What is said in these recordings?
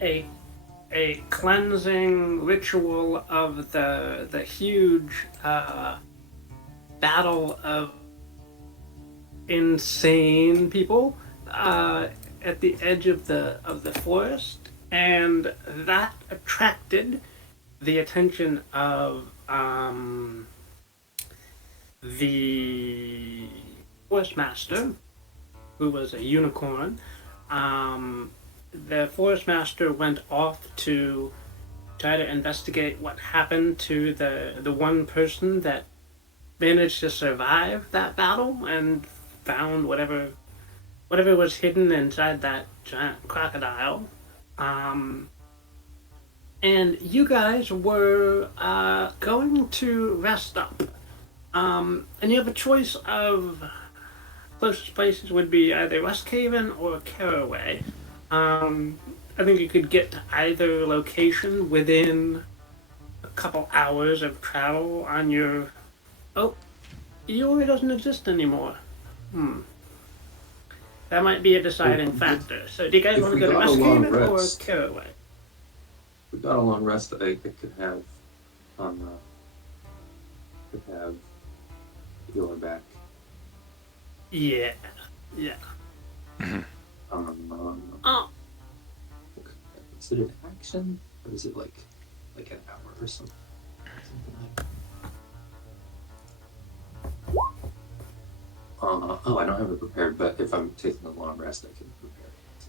a a cleansing ritual of the huge battle of insane people at the edge of the forest, and that attracted the attention of the forest master, who was a unicorn. Um, the forest master went off to try to investigate what happened to the one person that managed to survive that battle and found whatever was hidden inside that giant crocodile. Um, and you guys were going to rest up. And you have a choice of closest places would be either Westhaven or Caraway. Um, I think you could get to either location within a couple hours of travel on your. Oh, Eeyore doesn't exist anymore. Hmm. That might be a Well, deciding factor. So, do you guys if want to we go to got a long Westhaven or rest, Caraway? we got a long rest that I could have on could have healer back. Yeah, yeah. Oh, Okay. Is it an action or is it like an hour or something? Something oh, I don't have it prepared, but if I'm taking a long rest, I can prepare it.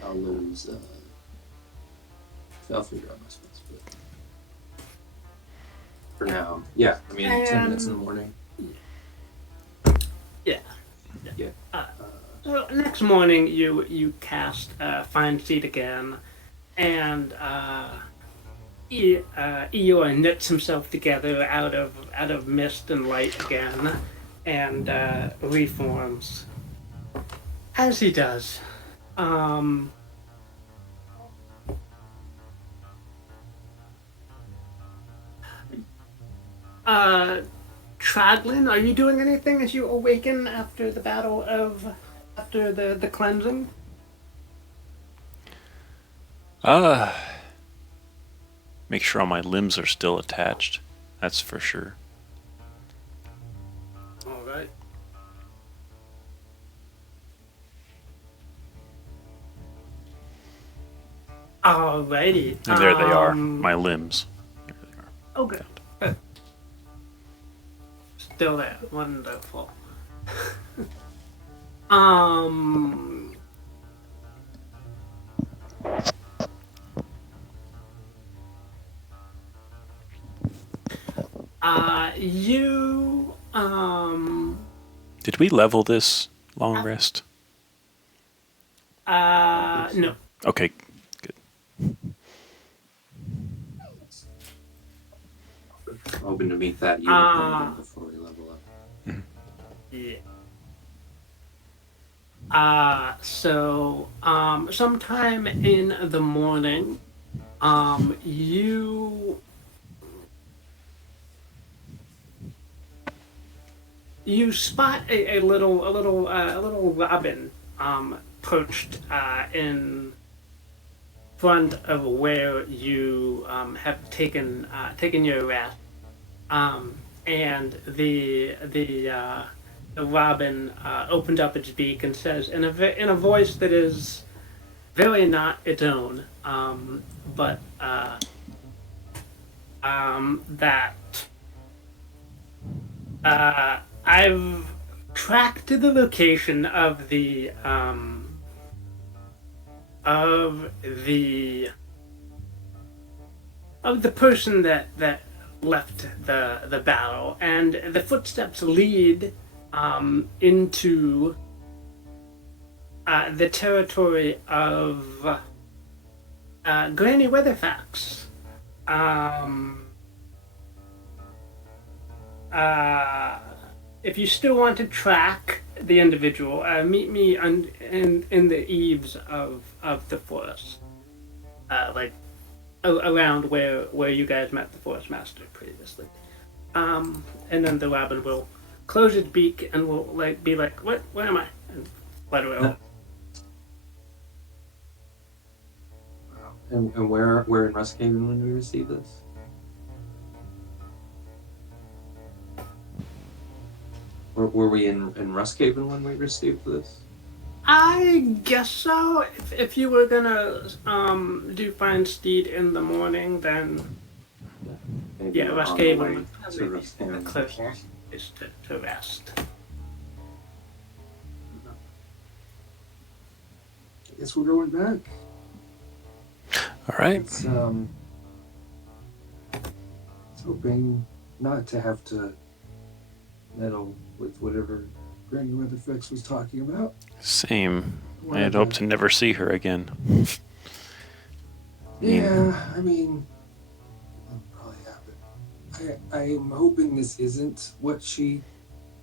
So I'll lose. I'll figure out my spells, but for now, yeah. I mean, 10 minutes in the morning. yeah. Yeah. So next morning, you cast Find Seed again, and Eeyore knits himself together out of mist and light again, and reforms as he does. Um, uh, Traglin, are you doing anything as you awaken after the battle of after the cleansing? Uh, make sure all my limbs are still attached. That's for sure. All right. Alrighty. And there they are, my limbs. There they are. Okay. Good. Still there. Wonderful. um. You. Did we level this long rest? No. Okay, good. Hoping to meet that unicorn again before we level up. Yeah. Sometime in the morning, you spot a little robin perched in front of where you have taken your rest, and the robin opened up its beak and says in a voice that is very not its own, but that I've tracked to the location of the person that left the battle, and the footsteps lead into the territory of Granny Weatherfax. Um, if you still want to track the individual, meet me in the eaves of the forest, like around where you guys met the forest master previously. And then the robin will close its beak and will be like, "What? Where am I?" and flutter out. And where in Rusthaven when we received this? Were we in Rusthaven when we received this? I guess so. If you were gonna do Find Steed in the morning, then Maybe yeah, we're Rust on the Haven way would to probably be a Rusthaven. closer place to rest. I guess we're going back. All right. It's hoping not to have to meddle with whatever Granny Weatherfix was talking about. Same. I had Whatever. hoped to never see her again. Yeah, I mean, that'll probably happen. I am hoping this isn't what she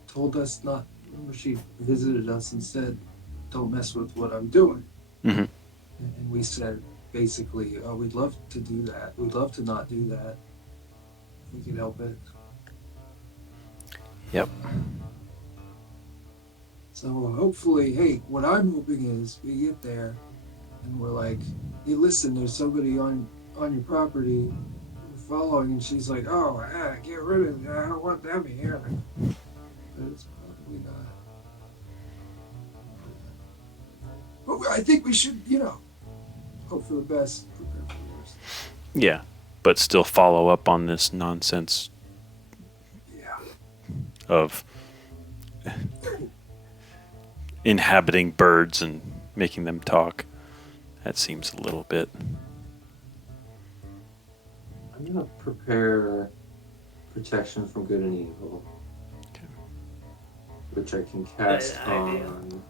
told us not. Remember, she visited us and said, "Don't mess with what I'm doing." Mhm. And we said basically, "Oh, we'd love to do that. We'd love to not do that if we could help it." Yep. So hopefully, hey, what I'm hoping is we get there and we're like, "Hey, listen, there's somebody on your property we're following," and she's like, "Oh, get rid of it. I don't want them here." But it's probably not. But I think we should, hope for the best, prepare for the worst. Yeah. But still follow up on this nonsense Yeah. of inhabiting birds and making them talk. That seems a little bit. I'm gonna prepare protection from good and evil, Okay. which I can cast Good idea. on.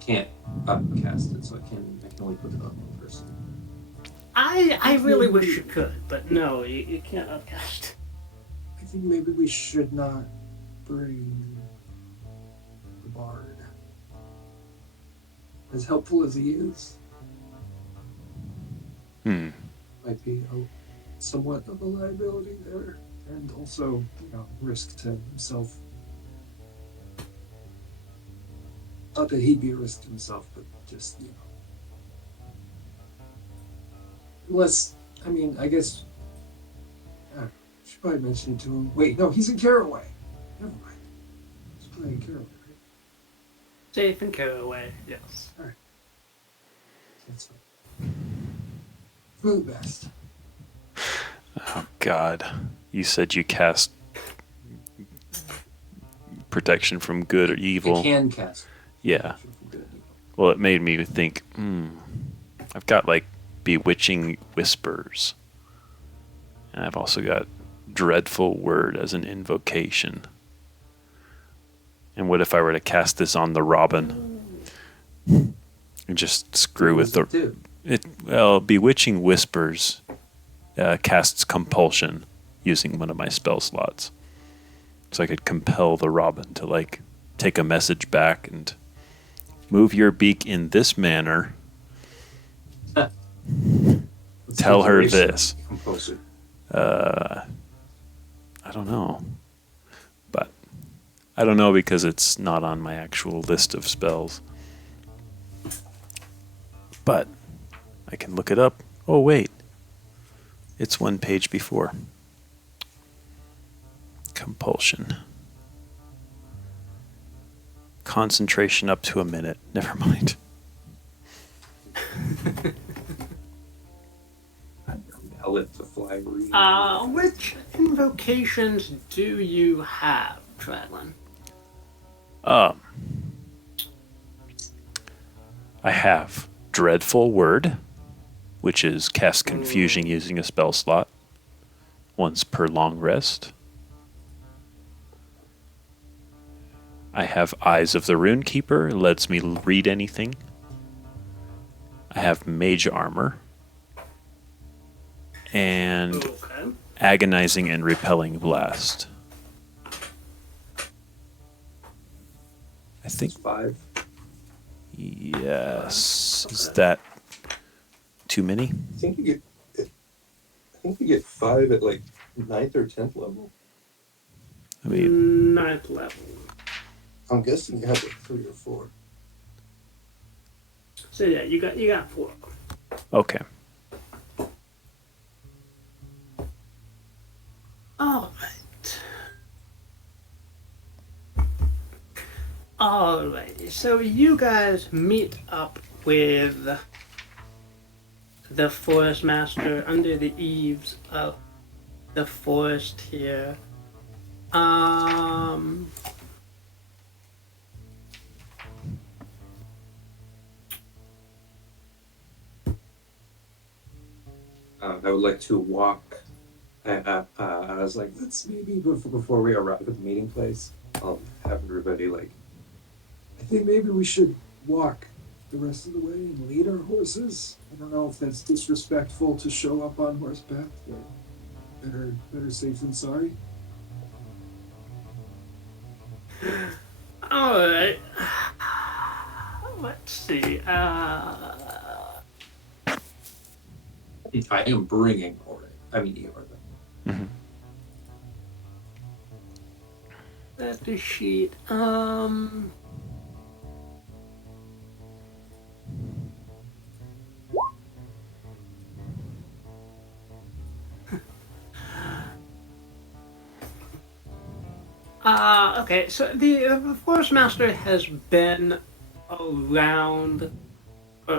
Can't upcast it, so I can only put it on one person. I really wish you could, but no, you can't upcast. I think maybe we should not bring the bard. As helpful as he is, might be somewhat of a liability there, and also, risk to himself. Not that he'd be a risk to himself, but just, Unless, I guess, I should probably mention it to him. Wait, no, he's in Caraway. Never mind. He's probably in Caraway, right? Safe and Caraway, yes. That's fine. For the best. Oh, God. You said you cast protection from good or I evil. can cast Yeah. protection from good and evil. Well, it made me think, I've got like bewitching whispers. And I've also got dreadful word as an invocation. And what if I were to cast this on the robin? And just screw with What the. does it do? Well, bewitching whispers casts compulsion using one of my spell slots. So I could compel the robin to like take a message back and move your beak in this manner. What's Tell the her duration of this. Compulsion. I don't know. But I don't know because it's not on my actual list of spells. But I can look it up. Oh, wait. It's one page before. Compulsion. Concentration up to a minute. Never mind. I'll let the fly read. Which invocations do you have, Traglin? I have Dreadful Word, which is cast confusion using a spell slot, once per long rest. I have Eyes of the Runekeeper, lets me read anything. I have Mage Armor. And Okay. Agonizing and Repelling Blast. I think, 5. yes. Is Okay. that too many? I think you get 5 at like 9th or 10th level. I mean, 9th level. I'm guessing you have like 3 or 4. So yeah, you got 4. Okay. All right. All right. So you guys meet up with the forest master under the eaves of the forest here. Um. I would like to walk. I was like, let's maybe before we arrive at the meeting place, I'll have everybody like. I think maybe we should walk the rest of the way and lead our horses. I don't know if that's disrespectful to show up on horseback, but better safe than sorry. All right. Let's see. I am bringing Eeyore. Eeyore. Mm-hmm. That's the sheet. Okay, so the Forest Master has been around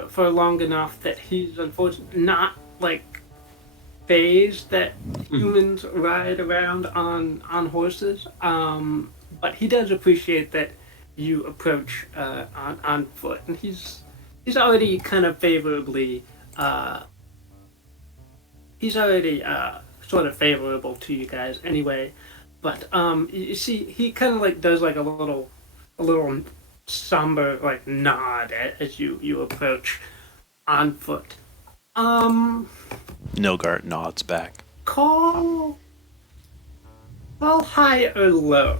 for long enough that he's unfortunately not like phased that humans ride around on horses. But he does appreciate that you approach on foot, and he's already kind of favorably he's already sort of favorable to you guys anyway. But you see, he kind of like does like a little somber like nod as you approach on foot. Um, Nilgard nods back. call high or low.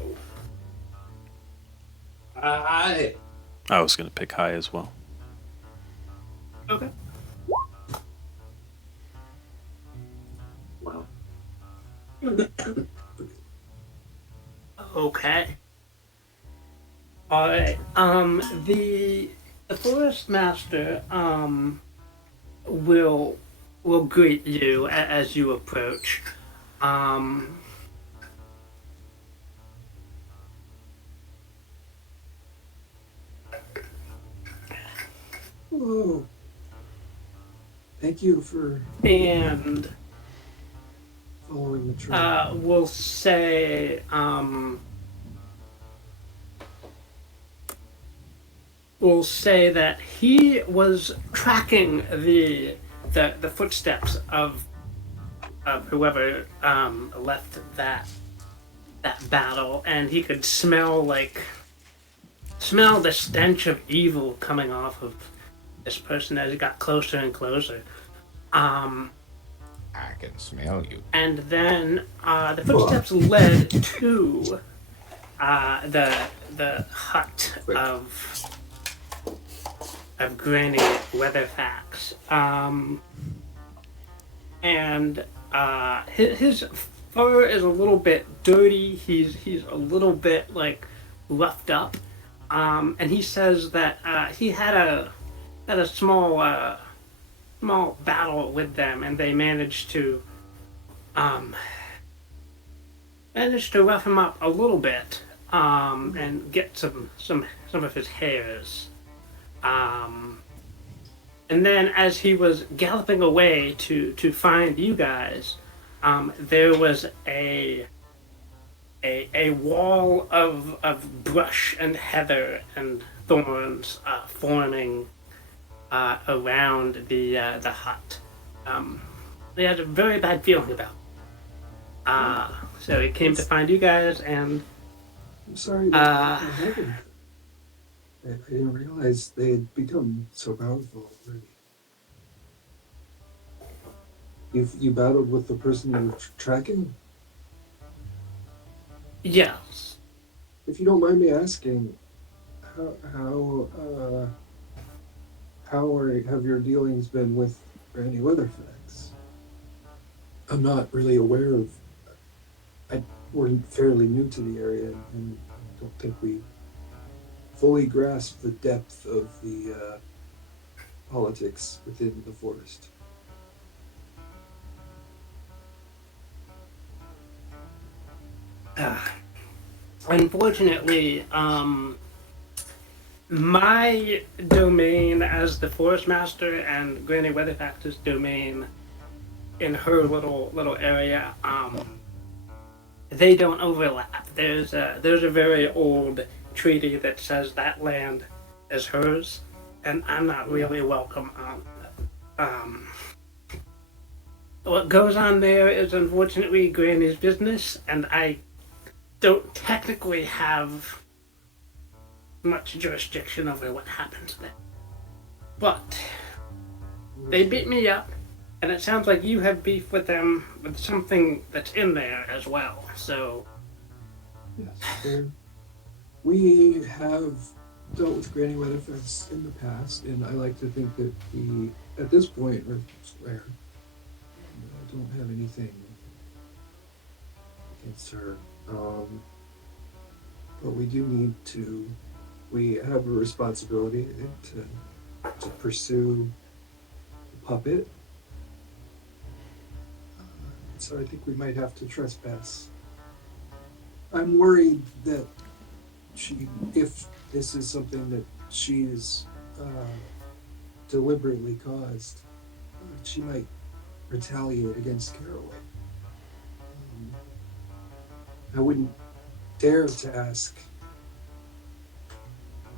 I. I was going to pick high as well. Okay. Wow. Okay. All right. The forest master will greet you as you approach. Um, Hello. Thank you for and following the trail. will say that he was tracking the footsteps of whoever left that battle, and he could smell the stench of evil coming off of this person as he got closer and closer. Um, I can smell you. and then the footsteps led to the hut Quick. of Granny Weatherfax. And his fur is a little bit dirty. He's a little bit like roughed up. And he says that he had a small battle with them, and they managed to rough him up a little bit and get some of his hairs. And then as he was galloping away to find you guys, there was a wall of brush and heather and thorns forming around the hut. They had a very bad feeling about it. So he came to find you guys, and I'm sorry that happened. I didn't realize they had become so powerful already. You battled with the person you were tracking? yes. If you don't mind me asking, have your dealings been with Granny Weatherfax? I'm not really aware of. We're fairly new to the area, and I don't think we fully grasp the depth of the politics within the forest. Unfortunately, my domain as the forest master and Granny Weatherfax's domain in her little area, they don't overlap. There's a very old treaty that says that land is hers, and I'm not really welcome on it. What goes on there is unfortunately Granny's business, and I don't technically have much jurisdiction over what happens there. But they beat me up, and it sounds like you have beef with them with something that's in there as well. So Yes, we have dealt with Granny Weatherfax in the past, and I like to think that we, at this point, are square. I don't have anything against her. But we do need to, we have a responsibility to pursue the puppet. So I think we might have to trespass. I'm worried that if this is something that she's deliberately caused, she might retaliate against Caraway. I wouldn't dare to ask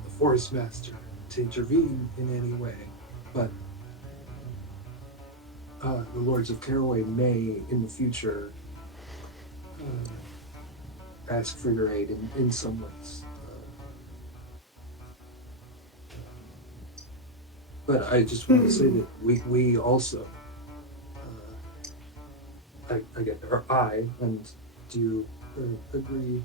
the Forest Master to intervene in any way, but the Lords of Caraway may, in the future, ask for your aid in some ways. But I just want to say that we also, I and do you agree,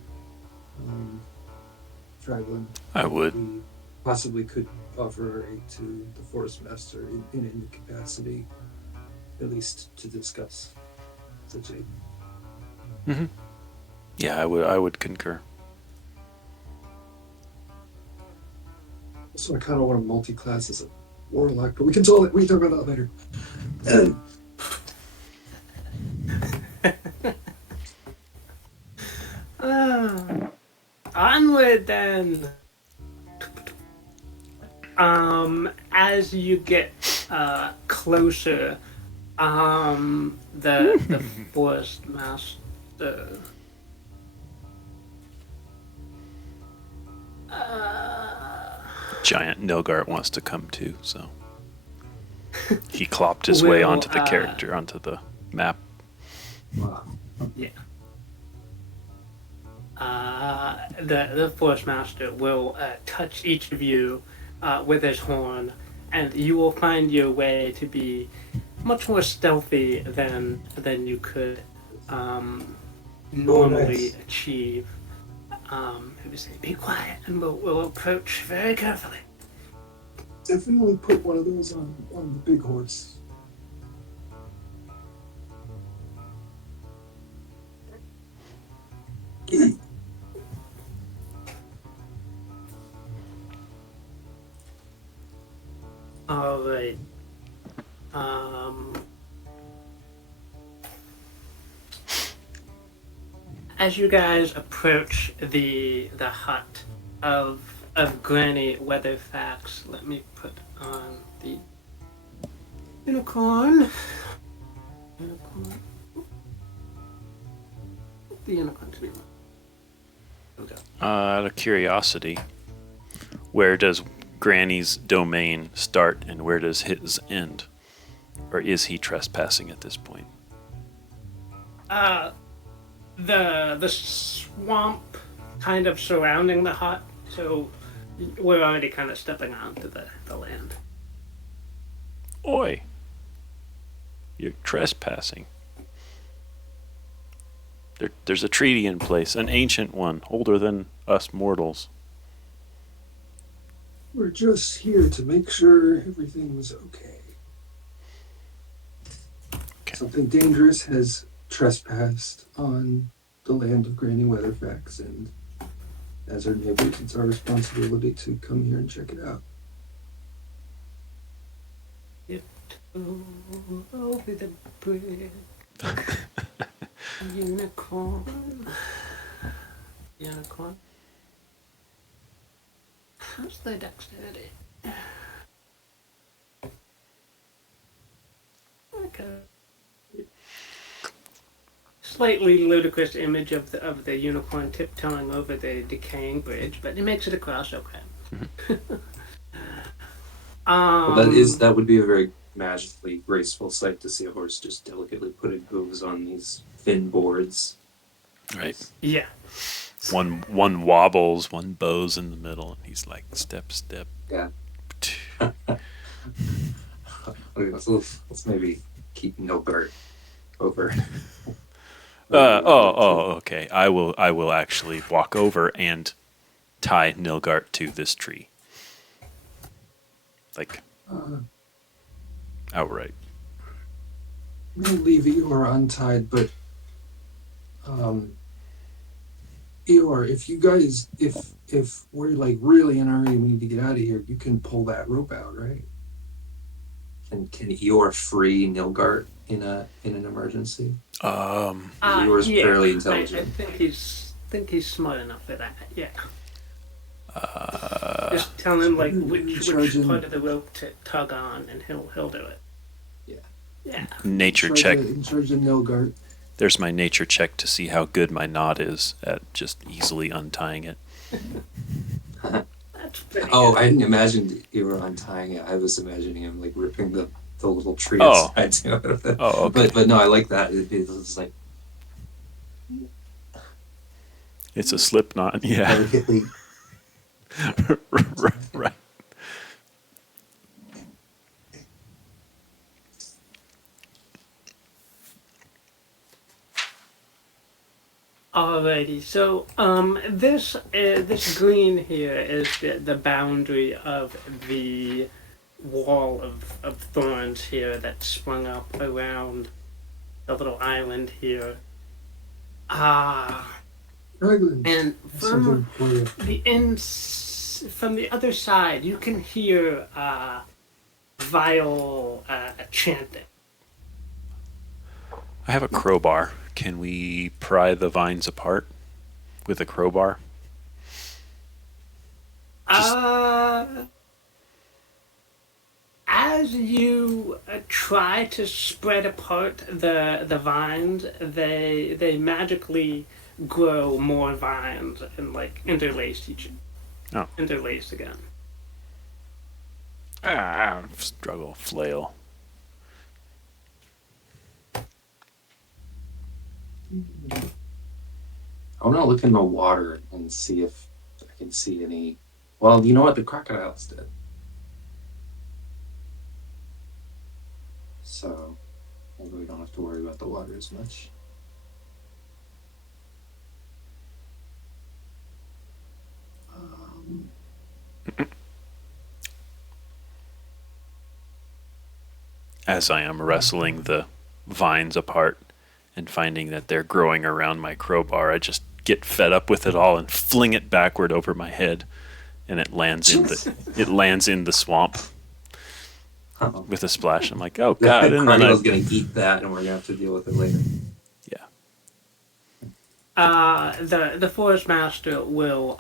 Draglin? I would. We possibly could offer aid to the Forest Master in any capacity, at least to discuss such aid. Mm-hmm. Yeah, I would concur. So I kind of want to multi-class as a warlock, but we can talk about that later. Onward then. As you get closer, the forest master. Giant Nilgart wants to come too, so he clopped his way onto the character, onto the map. Wow. Yeah. The forest master will touch each of you with his horn, and you will find your way to be much more stealthy than you could normally achieve. He would say, "Be quiet, and we'll approach very carefully." Definitely put one of those on the big horse. All right. As you guys approach the hut of Granny Weatherfax, let me put on the unicorn. The unicorn to be one. Okay. Out of curiosity, where does Granny's domain start and where does his end? Or is he trespassing at this point? The swamp kind of surrounding the hut, so we're already kind of stepping onto the land. Oi! You're trespassing. There's a treaty in place, an ancient one, older than us mortals. We're just here to make sure everything's okay. Something dangerous has trespassed on the land of Granny Weatherfax, and as our neighbors, it's our responsibility to come here and check it out. Tiptoe over the bridge. Unicorn. Unicorn. How's the dexterity? Okay. Slightly ludicrous image of the unicorn tiptoeing over the decaying bridge, but it makes it across okay. Well, that would be a very magically graceful sight to see a horse just delicately putting hooves on these thin boards. Right. Yeah. One wobbles, one bows in the middle, and he's like step, step. Yeah. Okay, let's maybe keep Nilbert over. Okay. I will actually walk over and tie Nilgart to this tree. Like outright. I'm gonna leave Eeyore untied, but Eeyore, if you guys, if we're like really in a hurry, we need to get out of here, you can pull that rope out, right? Can Eeyore free Nilgart in an emergency? Eeyore's Yeah, fairly intelligent. I think he's smart enough for that. Yeah. Just tell him like which part of the rope to tug on, and he'll do it. Yeah. Yeah. Nature check. In charge of Nilgart. There's my nature check to see how good my knot is at just easily untying it. That's pretty Oh, good. I didn't imagine Eeyore untying it. I was imagining him like ripping the little tree Oh. sides out of it. Oh, okay. But no, I like that. It's like It's a slip knot. Yeah. delicately. Right. Alrighty, so this green here is the boundary of the wall of thorns here that sprung up around the little island here. Raglan, And something from for you. from the other side, you can hear vile chanting. I have a crowbar. Can we pry the vines apart with a crowbar? As you try to spread apart the vines, they magically grow more vines and like interlace interlace again. Struggle, flail. I want to look in the water and see if I can see any. Well, you know what? The crocodiles did. So maybe we don't have to worry about the water as much. As I am wrestling the vines apart and finding that they're growing around my crowbar, I just get fed up with it all and fling it backward over my head, and it lands in the swamp with a splash. I'm like, oh god! The And then crocodile's gonna eat that, and we're gonna have to deal with it later. The forest master will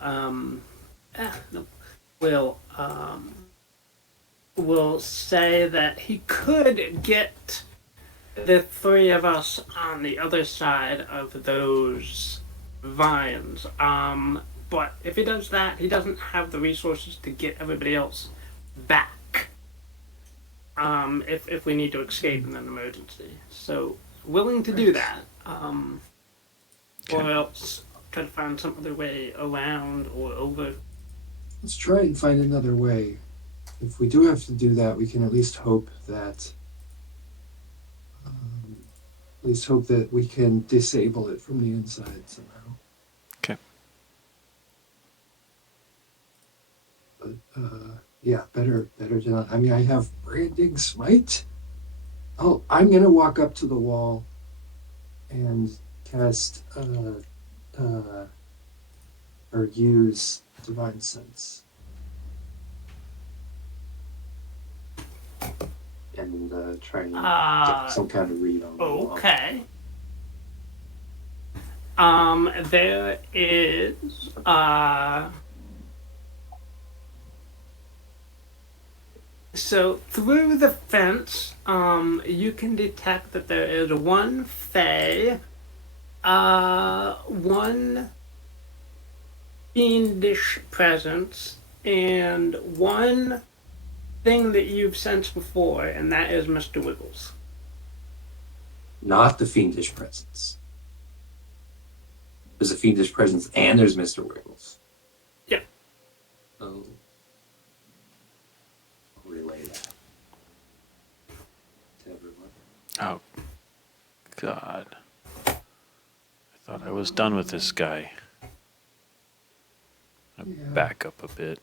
will say that he could get the three of us on the other side of those vines. But if he does that, he doesn't have the resources to get everybody else back. If we need to escape in an emergency, so willing to do that. Or else try to find some other way around or over. Let's try and find another way. If we do have to do that, we can at least hope that we can disable it from the inside somehow. Okay. But yeah, better to not. I mean, I have branding smite. Oh, I'm gonna walk up to the wall and cast or use divine sense. and try and Ah, get some kind of read on the wall. Okay. There is so through the fence, you can detect that there is one Fae, one fiendish presence, and one thing that you've sensed before, and that is Mr. Wiggles. Not the fiendish presence. There's a fiendish presence and there's Mr. Wiggles. Yeah. Oh. I'll relay that to everyone. Oh, God. I thought I was done with this guy. I Yeah. back up a bit.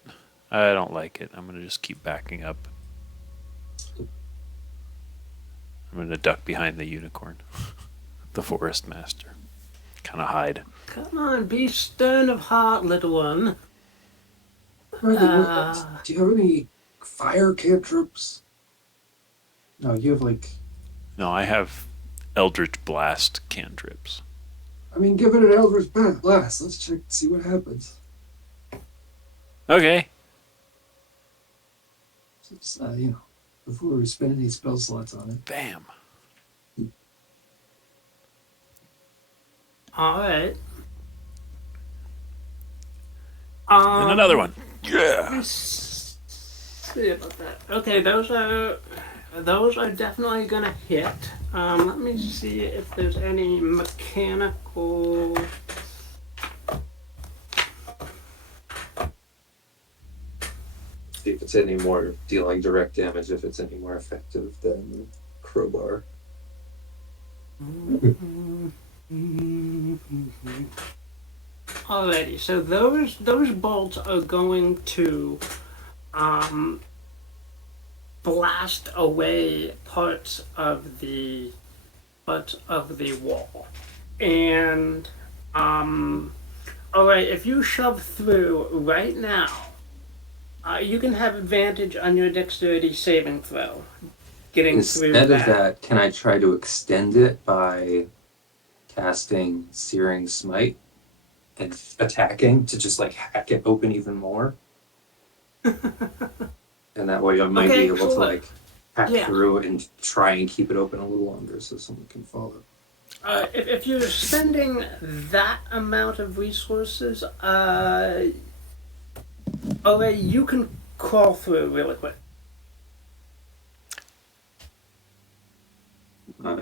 I don't like it. I'm going to just keep backing up. I'm going to duck behind the unicorn. The forest master. Kind of hide. Come on, be stern of heart, little one. Do you have any fire cantrips? No, you have like. No, I have Eldritch Blast cantrips. I mean, give it an Eldritch Blast. Let's check, see what happens. Okay. It's, before we spend any spell slots on it. Bam. All right. And another one. Yeah. Let's see about that. Okay, those are definitely gonna hit. Let me see if there's any mechanical. See if it's any more dealing direct damage, if it's any more effective than crowbar. Alrighty, so those bolts are going to blast away parts of the wall, and alright, if you shove through right now, you can have advantage on your dexterity saving throw. Getting through Instead of that, can I try to extend it by casting Searing Smite and attacking to just like hack it open even more? And that way I might be able to like hack through it and try and keep it open a little longer so someone can follow. If you're spending that amount of resources, you can crawl through really quick.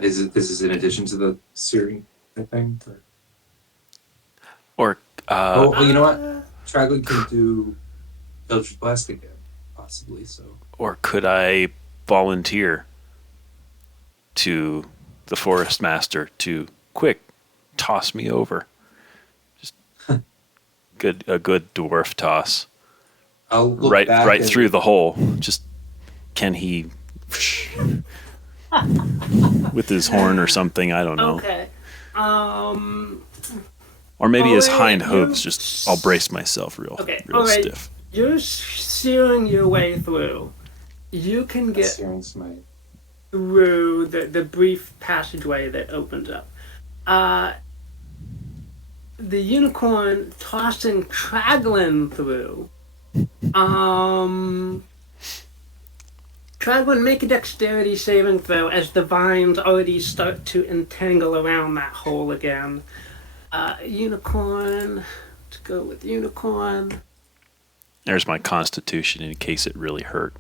Is this in addition to the Searing thing? Or, you know what? Traglin can do Eldritch Blast again, possibly, so. or could I volunteer to the forest master to quick toss me over? Just a good dwarf toss. I'll look right back through the hole. Just can he with his horn or something? I don't know. Okay. Or maybe his Alright, hind you- hooves. Just I'll brace myself real alright. stiff. You're searing your way through. You can get Searing Smite. through the brief passageway that opens up. The unicorn tossing Traglin through. Traglin, make a dexterity saving throw as the vines already start to entangle around that hole again. Unicorn. Let's go with unicorn. There's my constitution in case it really hurt.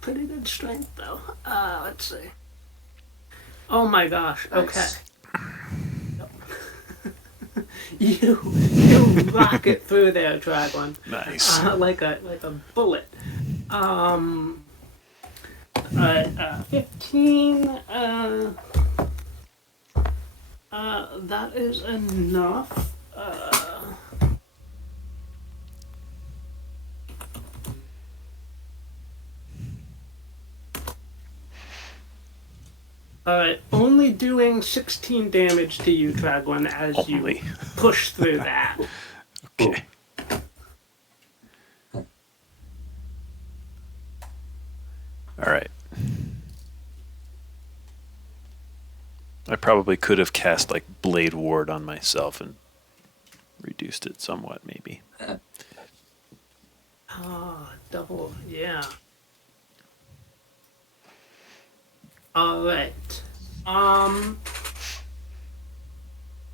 Pretty good strength though. Let's see. Oh my gosh. Okay. Nice. You rocket through there, Traglin. Nice. Like a bullet. 15. That is enough. Only doing 16 damage to you, Traglin, as Only. you push through that. Okay. All right. I probably could have cast like Blade Ward on myself and reduced it somewhat, maybe. Ah, double, yeah. All right.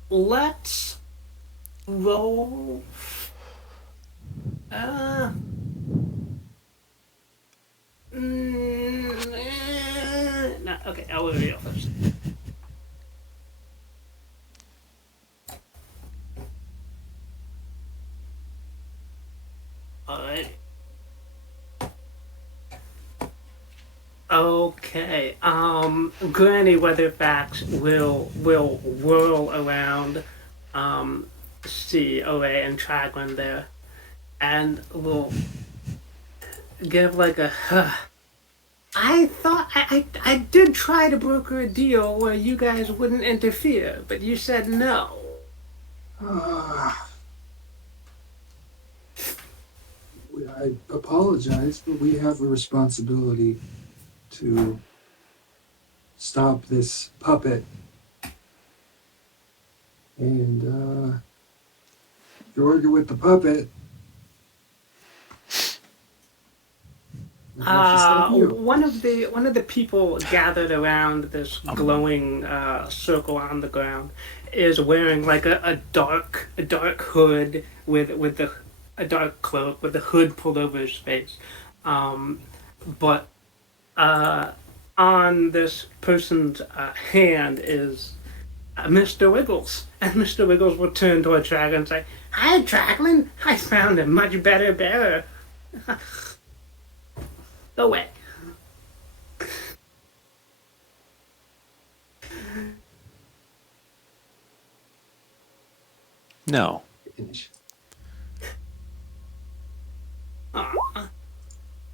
Let's roll. No, okay, I'll reveal first. Alright. Okay. Granny Weatherfax will whirl around, see Olay and Traglan there, and will give like a. I thought I did try to broker a deal where you guys wouldn't interfere, but you said no. I apologize, but we have a responsibility to stop this puppet. And if you argue with the puppet, we have to stop you. One of the people gathered around this glowing circle on the ground is wearing like a dark hood with a dark cloak with the hood pulled over his face, but on this person's hand is Mr. Wiggles, and Mr. Wiggles will turn toward Traglan and say, "Hi, Traglan, I found a much better bearer." Go away. No.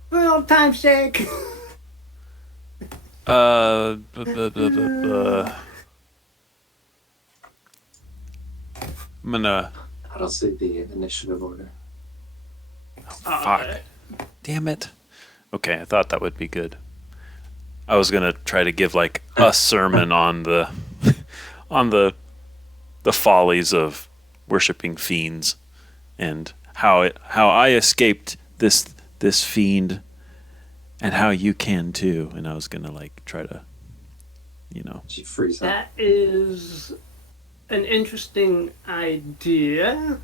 For old time's sake. I'm gonna. I don't see the initiative order. Fuck. Damn it. Okay, I thought that would be good. I was gonna try to give like a sermon on the on the follies of worshiping fiends and how I escaped this fiend and how you can too. And I was gonna like try to, She frees up. That is an interesting idea.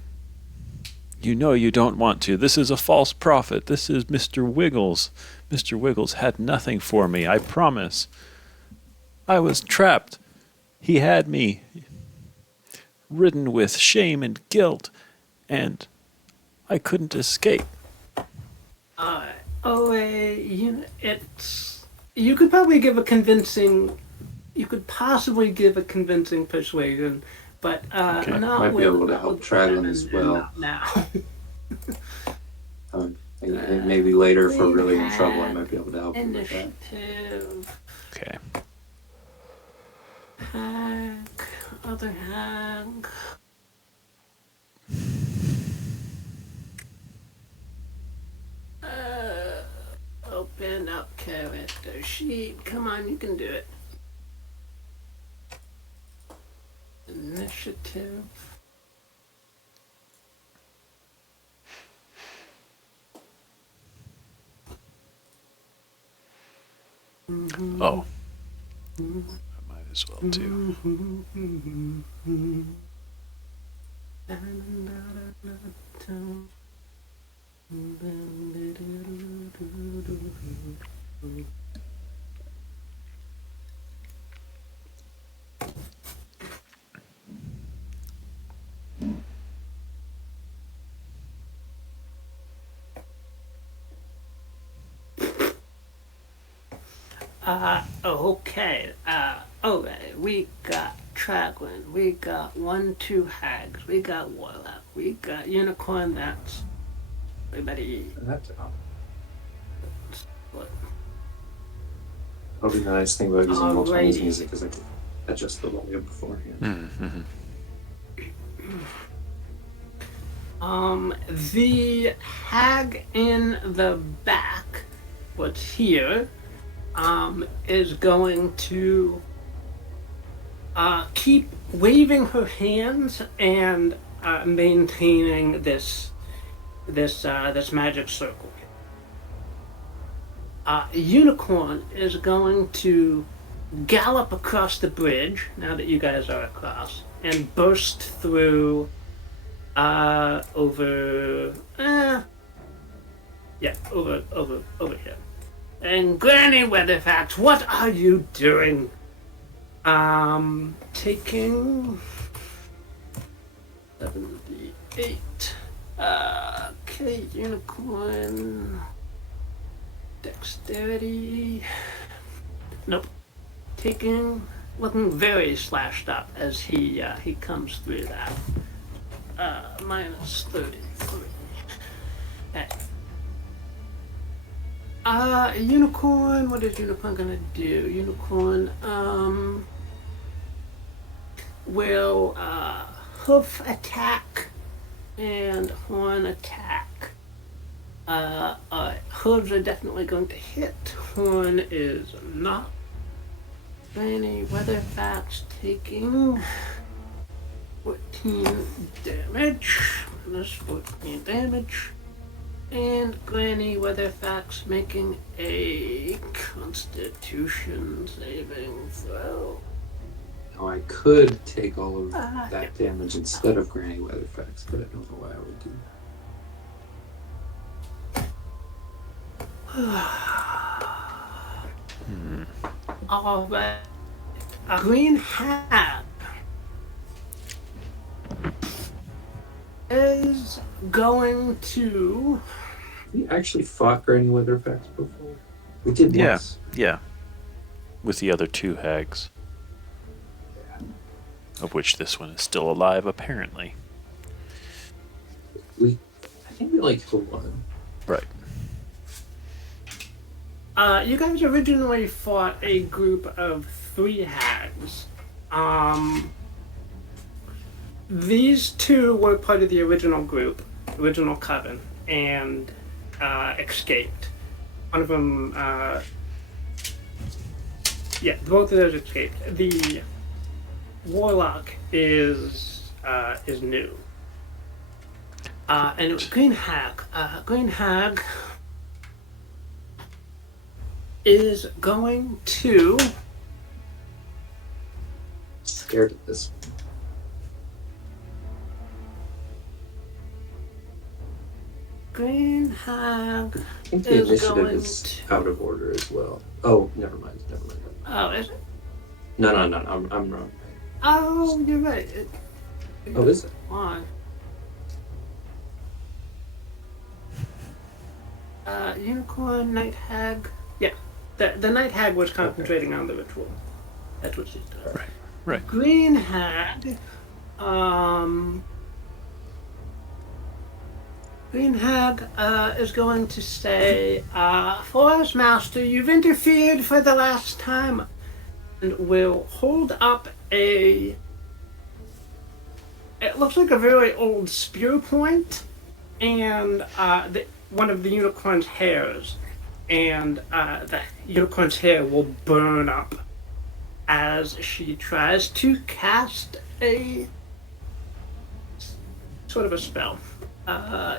You don't want to. This is a false prophet. This is Mr. Wiggles. Mr. Wiggles had nothing for me, I promise. I was trapped. He had me ridden with shame and guilt, and I couldn't escape. You could probably give a convincing. You could possibly give a convincing persuasion, but Okay. not Might be with, able to not help with Traglan them as and well. not now. And maybe later, if we're really in trouble, I might be able to help you with that. Initiative. Okay. Hack. Other hack. Open up character sheet. Come on, you can do it. Initiative. Oh. I might as well too. Okay. Alright, we got Traglan, we got 1-2 hags, we got warlock, we got unicorn. That's everybody. That's What? probably the nice thing about using multiple Alrighty. music is I can adjust the volume beforehand. The hag in the back, what's here, is going to keep waving her hands and maintaining this magic circle. Unicorn is going to gallop across the bridge now that you guys are across and burst through over over here. And Granny Weatherfax, what are you doing? Taking 78. Okay, unicorn. Dexterity. Nope. Looking very slashed up as he comes through that. Minus 33. Okay. Unicorn. What is Unicorn gonna do? Unicorn will hoof attack and horn attack. Hooves are definitely going to hit. Horn is not. Granny Weatherfax taking 14 damage. Minus 14 damage. And Granny Weatherfax making a Constitution saving throw. Now I could take all of that Yep. damage instead of Granny Weatherfax, but I don't know why I would do that. Alright. Green Hat is going to. We actually fought Granny Weatherfax before. We did Yeah. once. Yeah. With the other two hags. Of which this one is still alive, apparently. I think we like won. Right. You guys originally fought a group of 3 hags. These 2 were part of the original group, original coven, and escaped. One of them, both of those escaped. The warlock is new. And it was Green Hag. Green Hag is going to. Scared of this one. Green Hag. I think the Is initiative going is out of order as well. Oh, never mind. Oh, is it? No, I'm wrong. Oh, you're right. Oh, is it? On. Unicorn, Night Hag. Yeah, the Night Hag was concentrating on the ritual. That's what she's doing. Right. Green Hag. Green Hag is going to say, Forest Master, you've interfered for the last time, and will hold up it looks like a very old spear point, and one of the unicorn's hairs, and the unicorn's hair will burn up as she tries to cast a sort of a spell.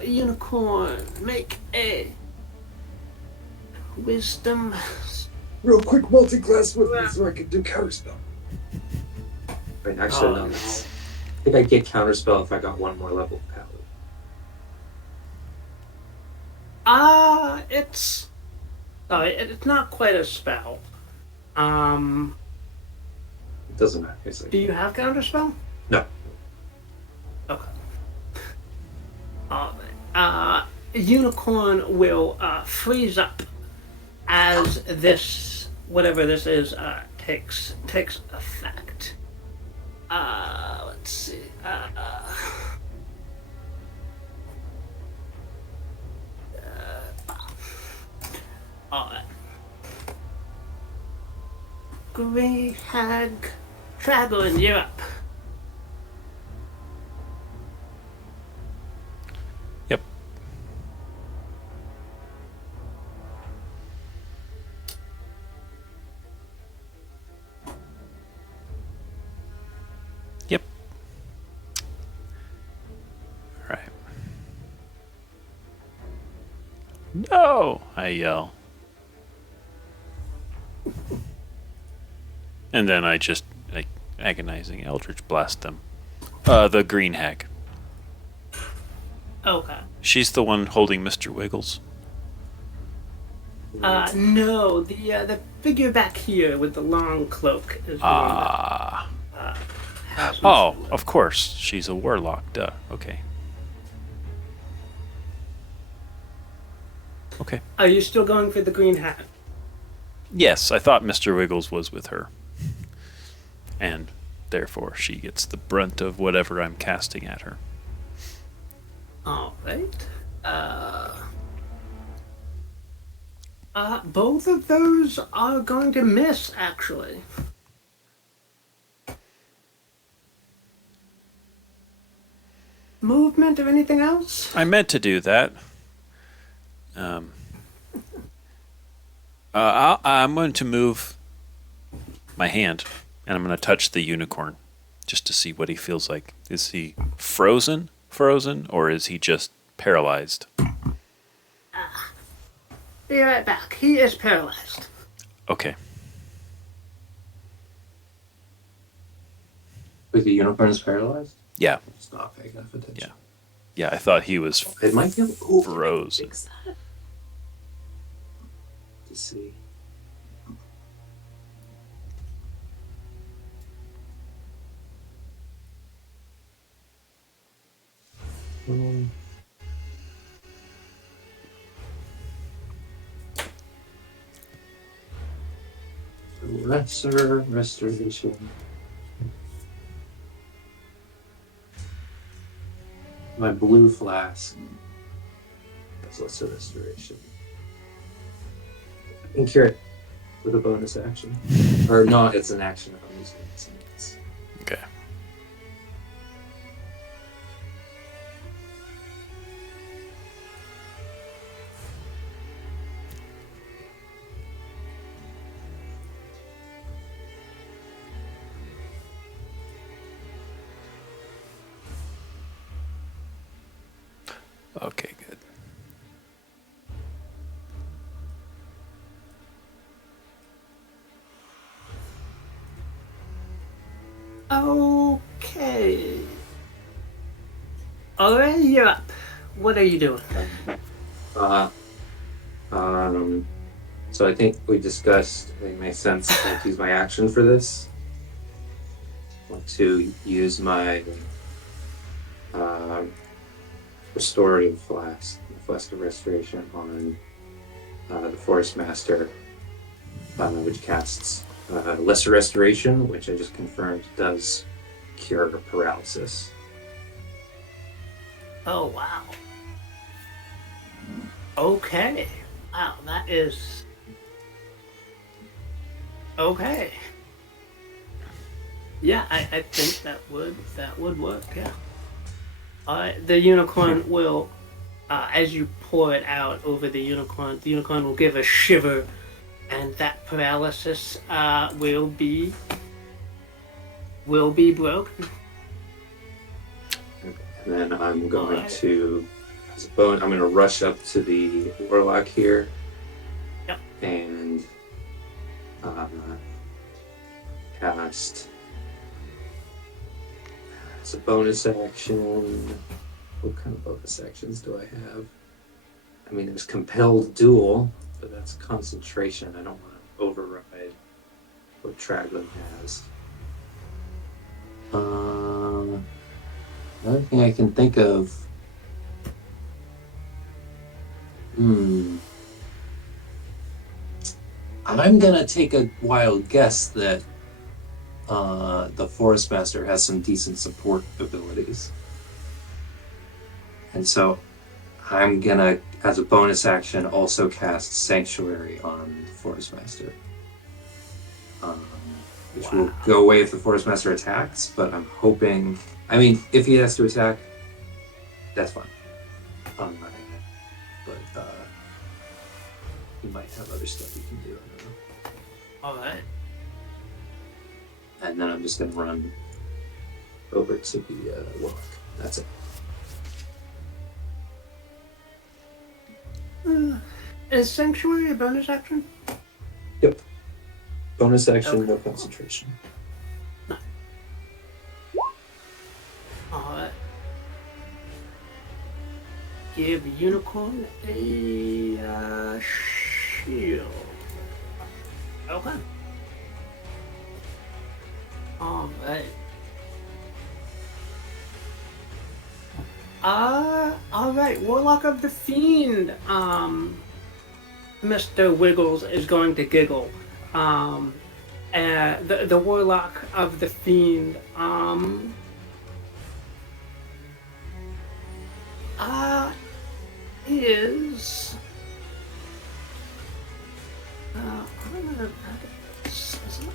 Unicorn, make a wisdom. Real quick multi-class with me so I can do counterspell. Right, actually, no. I think I get counterspell if I got one more level of paladin. It's not quite a spell. It doesn't matter. It's like, Do you have counterspell? no. Okay. Unicorn will freeze up as this, whatever this is, takes effect. Let's see. Alright. Grey Hag Traveling, you're up. Yep. No! I yell. And then I just, like, agonizing Eldritch Blast them. The green hag. Okay. She's the one holding Mr. Wiggles. No, the figure back here with the long cloak is the Ah. one that has Mr. Oh, Wiggles. of course. She's a warlock. Duh. Okay. Okay. Are you still going for the green hat? Yes, I thought Mr. Wiggles was with her. And therefore she gets the brunt of whatever I'm casting at her. All right. Both of those are going to miss, actually. Movement or anything else? I meant to do that. I'm going to move my hand, and I'm going to touch the unicorn just to see what he feels like. Is he frozen, or is he just paralyzed? Be right back. He is paralyzed. Okay. Wait, the unicorn's paralyzed? Yeah. It's not paying enough attention. Yeah. Yeah, I thought he was It might feel cool frozen. to see. Lesser restoration. My blue flask. That's lesser restoration. I can cure it with a bonus action. Or no, it's an action if I'm using it. Okay. Okay, good. Okay. Alright, you're up. What are you doing? So I think we discussed it makes sense to use my action for this. I want to use my restorative flask of restoration on the Forest Master, which casts lesser restoration, which I just confirmed does cure paralysis. Oh, wow. Okay. Wow, that is... Okay. Yeah, I think that would work, yeah. Alright, the unicorn will, as you pour it out over the unicorn will give a shiver, and that paralysis will be broken. And then I'm going Alright. to, as a bone, I'm going to rush up to the warlock here. Yep. And cast as a bonus action. What kind of bonus actions do I have? I mean, there's compelled duel, but that's concentration. I don't want to override what Traglin has. Another thing I can think of. I'm gonna take a wild guess that the Forest Master has some decent support abilities. And so I'm gonna, as a bonus action, also cast Sanctuary on the Forest Master. Which will go away if the Forest Master attacks, but I'm hoping... I mean, if he has to attack, that's fine. But he might have other stuff he can do, I don't know. Alright. And then I'm just gonna run over to the warlock. That's it. Is Sanctuary a bonus action? Yep. Bonus action, Okay. no concentration. Alright. Give Unicorn a shield. Okay. Alright. Alright, Warlock of the Fiend. Mr. Wiggles is going to giggle. The Warlock of the Fiend, is I'm gonna is it-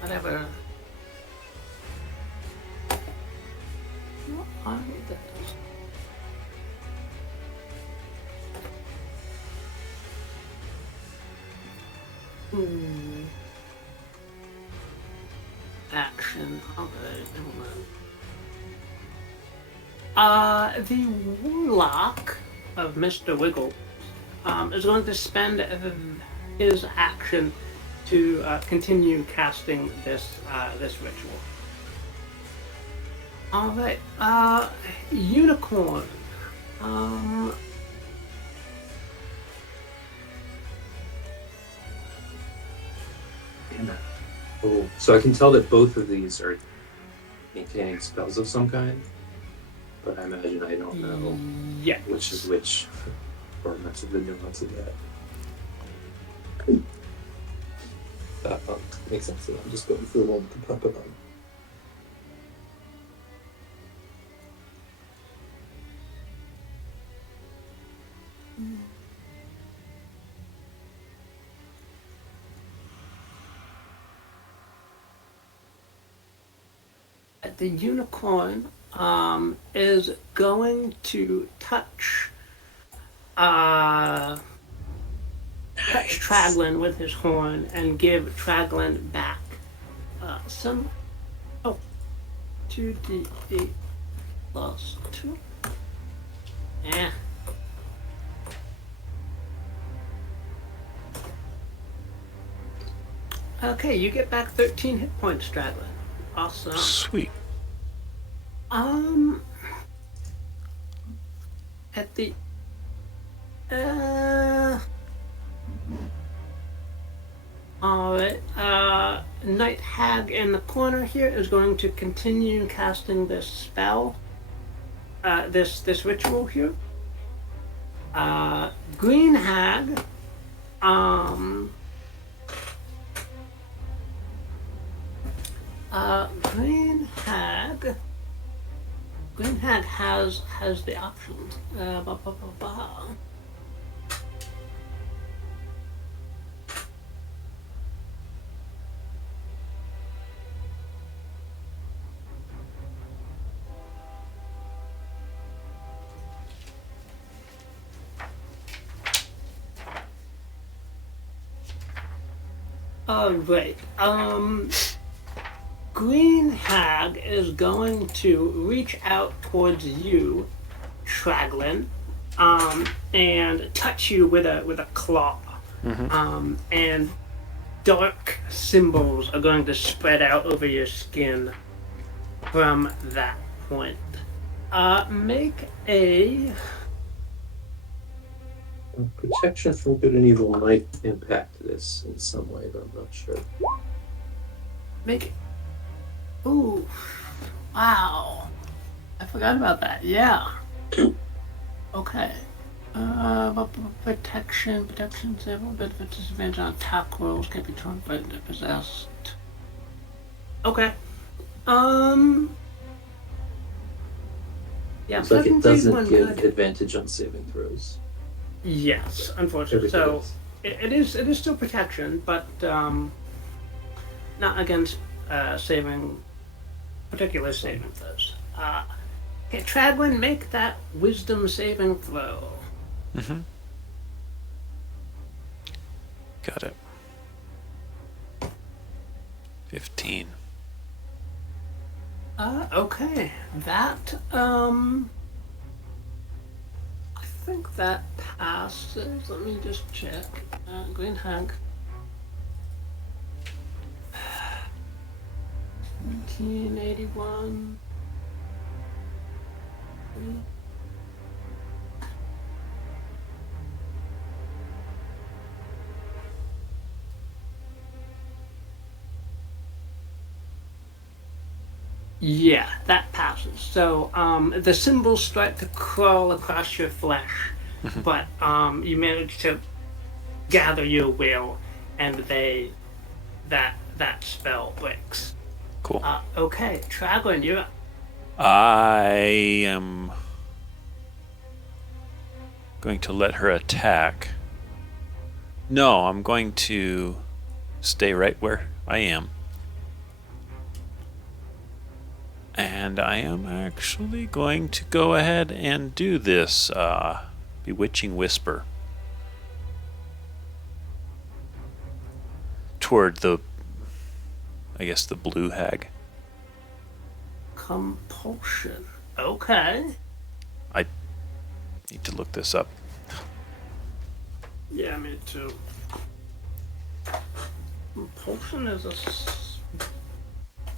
whatever. No, I don't think that does. Action. Okay, never mind. The Warlock of Mr. Wiggle is going to spend his action to continue casting this ritual. All right, Unicorn. Damn it. Oh, so I can tell that both of these are maintaining spells of some kind, but I imagine I don't know Yeah. which is which, or much of the nuance of that. Makes sense. I'm just going through one to pop it on. The unicorn is going to touch Traglin with his horn and give Traglin back some 2d8 plus 2. Yeah. Okay, you get back 13 hit points, Traglin. Awesome. Sweet. At the alright, Night Hag in the corner here is going to continue casting this spell, this ritual here. Green Hag, Green Hag has the options. Alright, Green Hag is going to reach out towards you, Traglin, and touch you with a claw. And dark symbols are going to spread out over your skin from that point. Make a Protection from good and evil might impact this in some way, but I'm not sure. Ooh, wow! I forgot about that. Yeah. Okay. Protection, several benefits, disadvantage on attack rolls, can't be torn by possessed. Okay. Yeah, So like it pleasant doesn't save give good. advantage on saving throws. Yes, unfortunately. Everything So, else. it is still protection, but not against saving particular saving throws. Okay, Tradwin, make that wisdom saving throw. Mm-hmm. Got it. 15. Okay. That, I think that passes. Let me just check. Green Hag. 1981. Yeah, that passes. So the symbols start to crawl across your flesh, but you manage to gather your will, and that spell breaks. Cool. Okay, Traglin, you're up. I am going to let her attack. No, I'm going to stay right where I am. And I am actually going to go ahead and do this Bewitching Whisper toward the blue hag. Compulsion. Okay. I need to look this up. Yeah, me too. Compulsion is a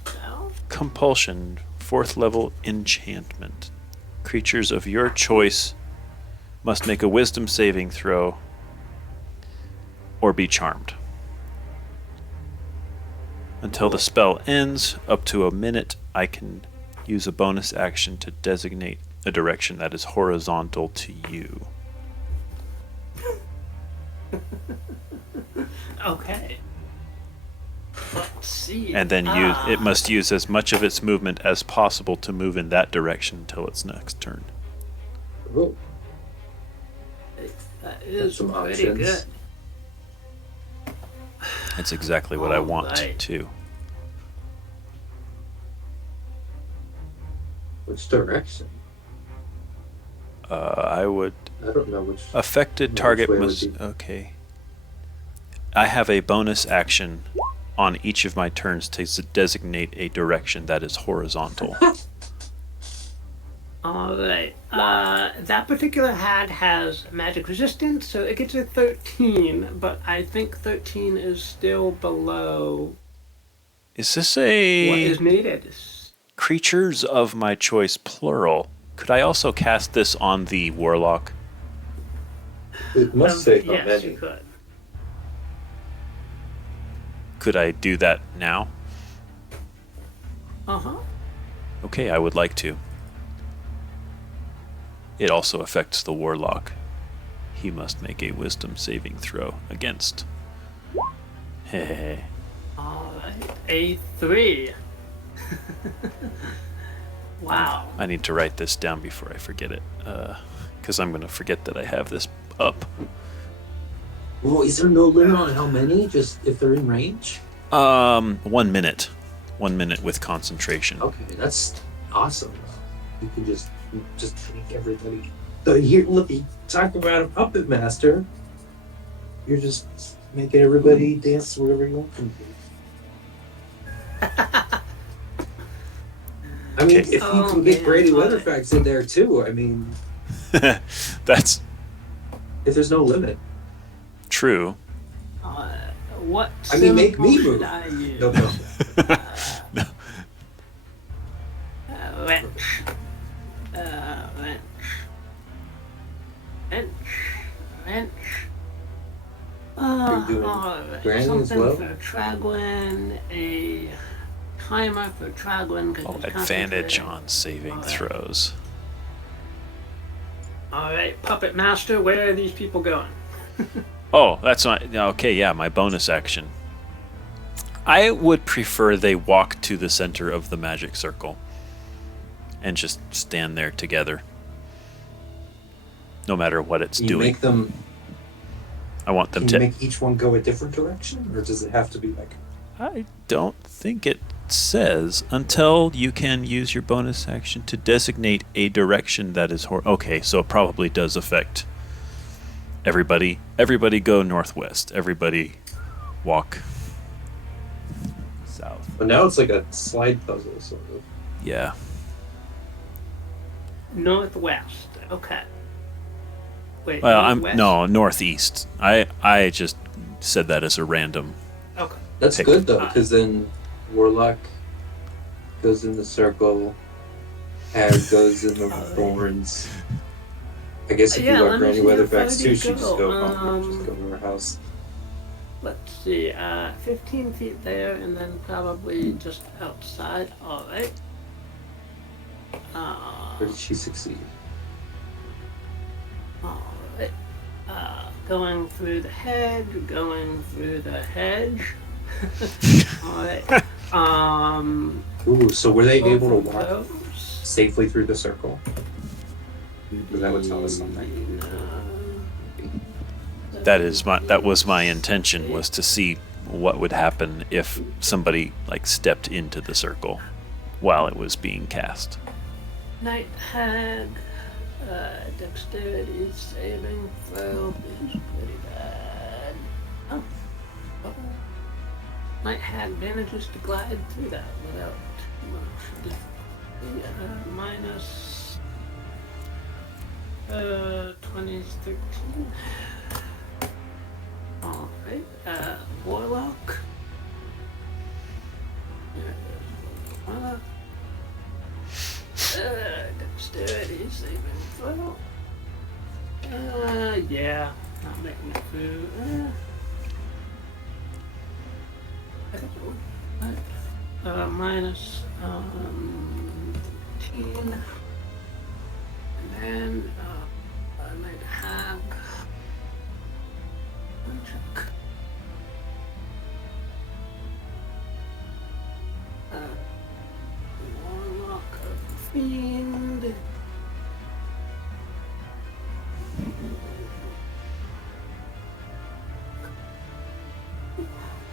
spell? Compulsion, 4th level enchantment. Creatures of your choice must make a wisdom saving throw or be charmed. Until the spell ends, up to a minute, I can use a bonus action to designate a direction that is horizontal to you. Okay. Let's see. And then it must use as much of its movement as possible to move in that direction until its next turn. Oh, That is some pretty options. good. That's exactly what I want Alright. too. which direction? I would I don't know which. affected which target way would must be- okay. I have a bonus action on each of my turns to designate a direction that is horizontal. Alright. That particular hag has magic resistance, so it gets a 13, but I think 13 is still below Is this what a is needed. creatures of my choice plural? Could I also cast this on the warlock? It must say how yes, many. you could. Could I do that now? Uh-huh. Okay, I would like to. It also affects the warlock. He must make a wisdom saving throw against. Hehehe. Alright. A 3. Wow. I need to write this down before I forget it, because I'm going to forget that I have this up. Well, is there no limit on how many? Just if they're in range? 1 minute. 1 minute with concentration. Okay, that's awesome. You can just make everybody. So here, look, you talk about a puppet master. You're just making everybody dance wherever you want them to. I mean, Okay. if you Oh, can get man, Brady fine. Weatherfax in there too, I mean, That's if there's no limit. true. What I mean, make symbol me should move. I use? No, no. Wrench. Wrench. Wrench. Wrench. Are you doing Alright. Granny as Something well? for Tragwin, a timer for Tragwin. Oh, advantage on saving Alright. throws. Alright, Puppet Master, where are these people going? Oh, that's not okay. Yeah, my bonus action. I would prefer they walk to the center of the magic circle and just stand there together, no matter what it's You doing. make them. I I want them Can you to. make each one go a different direction, or does it have to be like? I don't think it says until you can use your bonus action to designate a direction that is okay, so it probably does affect everybody. Everybody go northwest. Everybody walk south. But now it's like a slide puzzle, sort of. Yeah. Northwest. Okay. Wait. Well, northwest? northeast. I just said that as a random. Okay. That's Pick. good though, because then Warlock goes in the circle, Hag goes in the thorns. I guess if Yeah, you let got me Granny see how far Weatherfax do too, you she just go? go home, just go to her house. Let's see. 15 feet there, and then probably just outside. All right. Or did she succeed? All right. Going through the hedge. Going through the hedge. All right. Ooh, so were they able to both of walk those. safely through the circle? That would tell us something. That was my intention, was to see what would happen if somebody like stepped into the circle while it was being cast. Night Hag, dexterity saving throw is pretty bad. Oh. Night Hag manages to glide through that without too much difficulty. Minus 20, 13. Alright, Warlock. Warlock. Dexterity saving throw. Yeah, not making it through. Minus 13. And then I might have one check. Warlock of Fiend.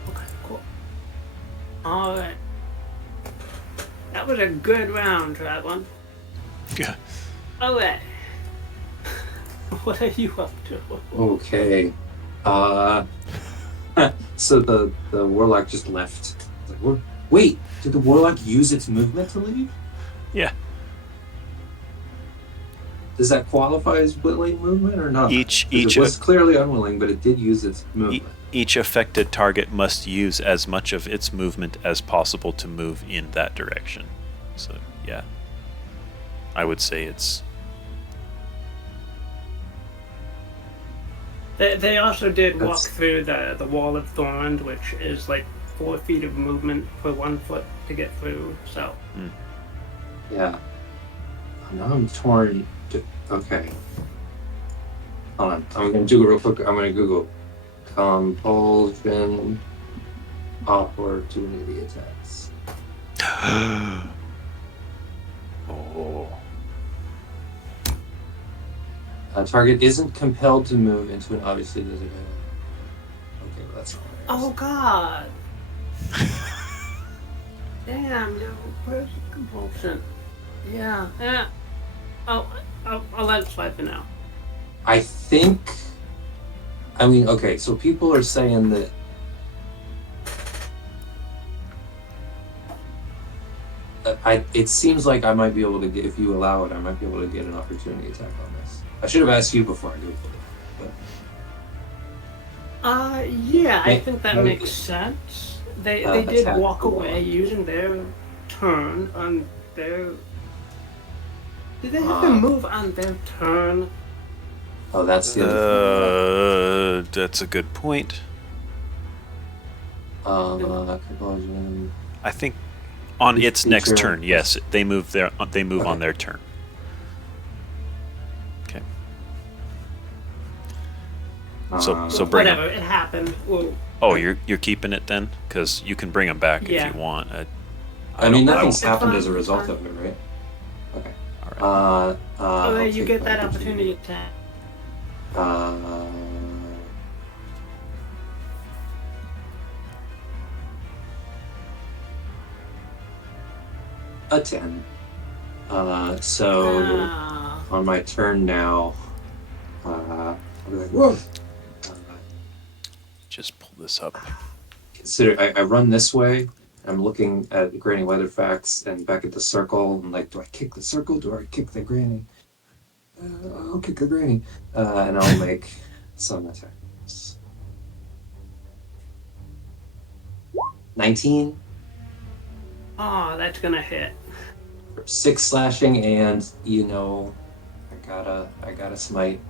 Okay, cool. Alright. That was a good round, Traveling. Yeah. Alright. What are you up to? Okay. So the Warlock just left. Like, wait, did the Warlock use its movement to leave? Yeah. Does that qualify as willing movement or not? Each it was clearly unwilling, but it did use its movement. Each affected target must use as much of its movement as possible to move in that direction. So, yeah. I would say it's... They also did walk That's- through the wall of thorns, which is like 4 feet of movement for 1 foot to get through, so... Yeah. Now I'm torn. Okay. Hold on. I'm gonna do it real quick. I'm gonna Google compulsion opportunity attacks. Oh. A target isn't compelled to move into an obviously designated. Okay, well, that's not what it is. Oh god! Damn, yo, where's the compulsion? Yeah, yeah. I'll let it slide for now. I think. I mean, okay, so people are saying that. It seems like I might be able to get, if you allow it, I might be able to get an opportunity attack on this. I should have asked you before I Googled it. But Yeah, I May- think that maybe- makes sense. They did attack walk the away wall. using their turn on their... Did they have to move on their turn? Oh, that's the other thing. That's a good point. Compulsion. I think on its next Feature. turn, yes, they move on their turn. Okay. So bring Whatever, them. it happened. Well, Oh, you're keeping it then, because you can bring them back Yeah. if you want. I mean, nothing's It's happened fine, as a it's result fine. of it, right? Okay. All right. oh, I'll you take get my that opportunity attack. a 10. So Ah. on my turn now, I'll be like, Whoa! Just pull this up. consider I run this way. I'm looking at Granny Weatherfax and back at the circle. I'm like, do I kick the circle? Do I kick the granny? I'll kick the granny. And I'll make some attacks. 19 Oh, that's gonna hit. for 6 slashing, and I gotta smite.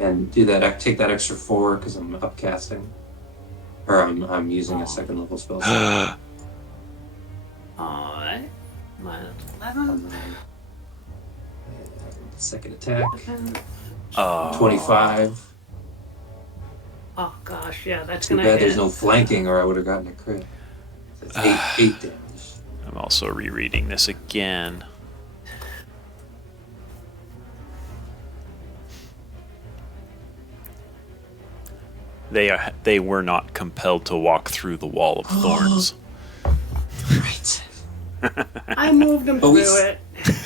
And do that. Take that extra 4 because I'm upcasting, or I'm using a second level spell. Alright. Minus 11. Second attack, Oh. 25. Oh gosh, yeah, that's Too gonna bad hit. there's no flanking, or I would have gotten a crit. That's 8 damage. I'm also rereading this again. They were not compelled to walk through the wall of thorns. Right. I moved him But we through s- it.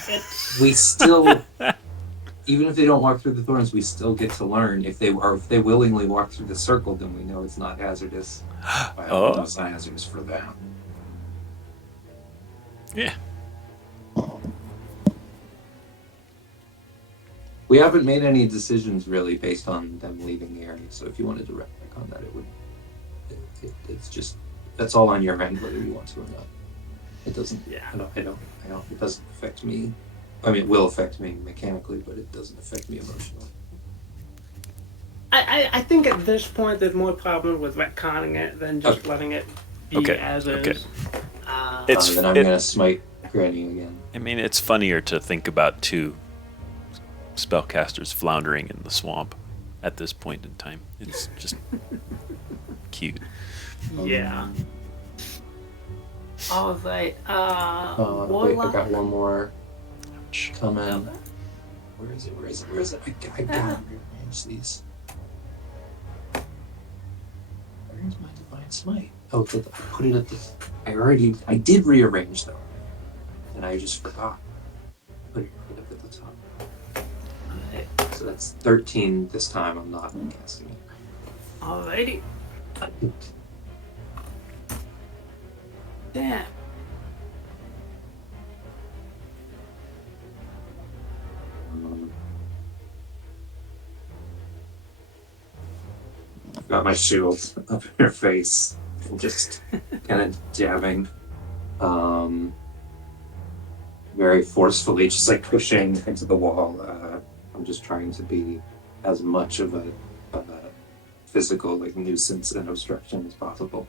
It's We still, even if they don't walk through the thorns, we still get to learn. If they willingly walk through the circle, then we know it's not hazardous. I Oh. know it's not hazardous for them. Yeah. We haven't made any decisions really based on them leaving the area. So if you wanted to reflect on that, it would. It's just that's all on your end, whether you want to or not. It doesn't. Yeah. I don't. It doesn't affect me. I mean, it will affect me mechanically, but it doesn't affect me emotionally. I think at this point there's more problem with retconning it than just Okay. letting it be Okay, as okay. is. It's- Then I'm it- gonna smite Granny again. I mean, it's funnier to think about two spellcasters floundering in the swamp at this point in time. It's just cute. Yeah. All right. Wait, I Warlock. got one more Ouch. coming. Okay. Where is it? I gotta rearrange these. Where's my divine smite? Oh, I put it at the. I did rearrange them, and I just forgot. Put it right up at the top. Alright. So that's 13 this time. I'm not casting it. Alrighty. Damn. Got my shield up in her face, and just kind of jabbing, very forcefully, just like pushing into the wall. I'm just trying to be as much of a physical like nuisance and obstruction as possible.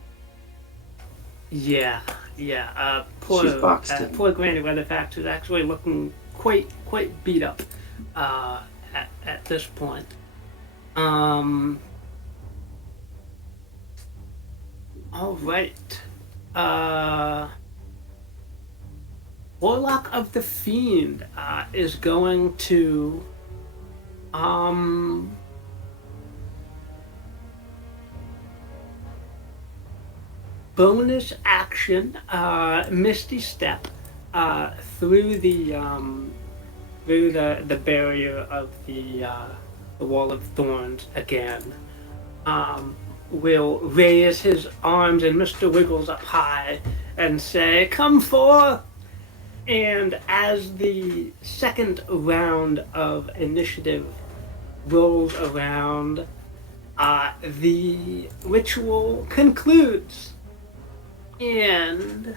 Yeah. She's boxed in. Poor Granny Weatherfax is actually looking quite beat up at this point. All right. Warlock of the Fiend is going to bonus action Misty Step through the barrier of the wall of thorns again. Will raise his arms and Mr. Wiggles up high and say, "Come forth!" And as the second round of initiative rolls around, the ritual concludes. And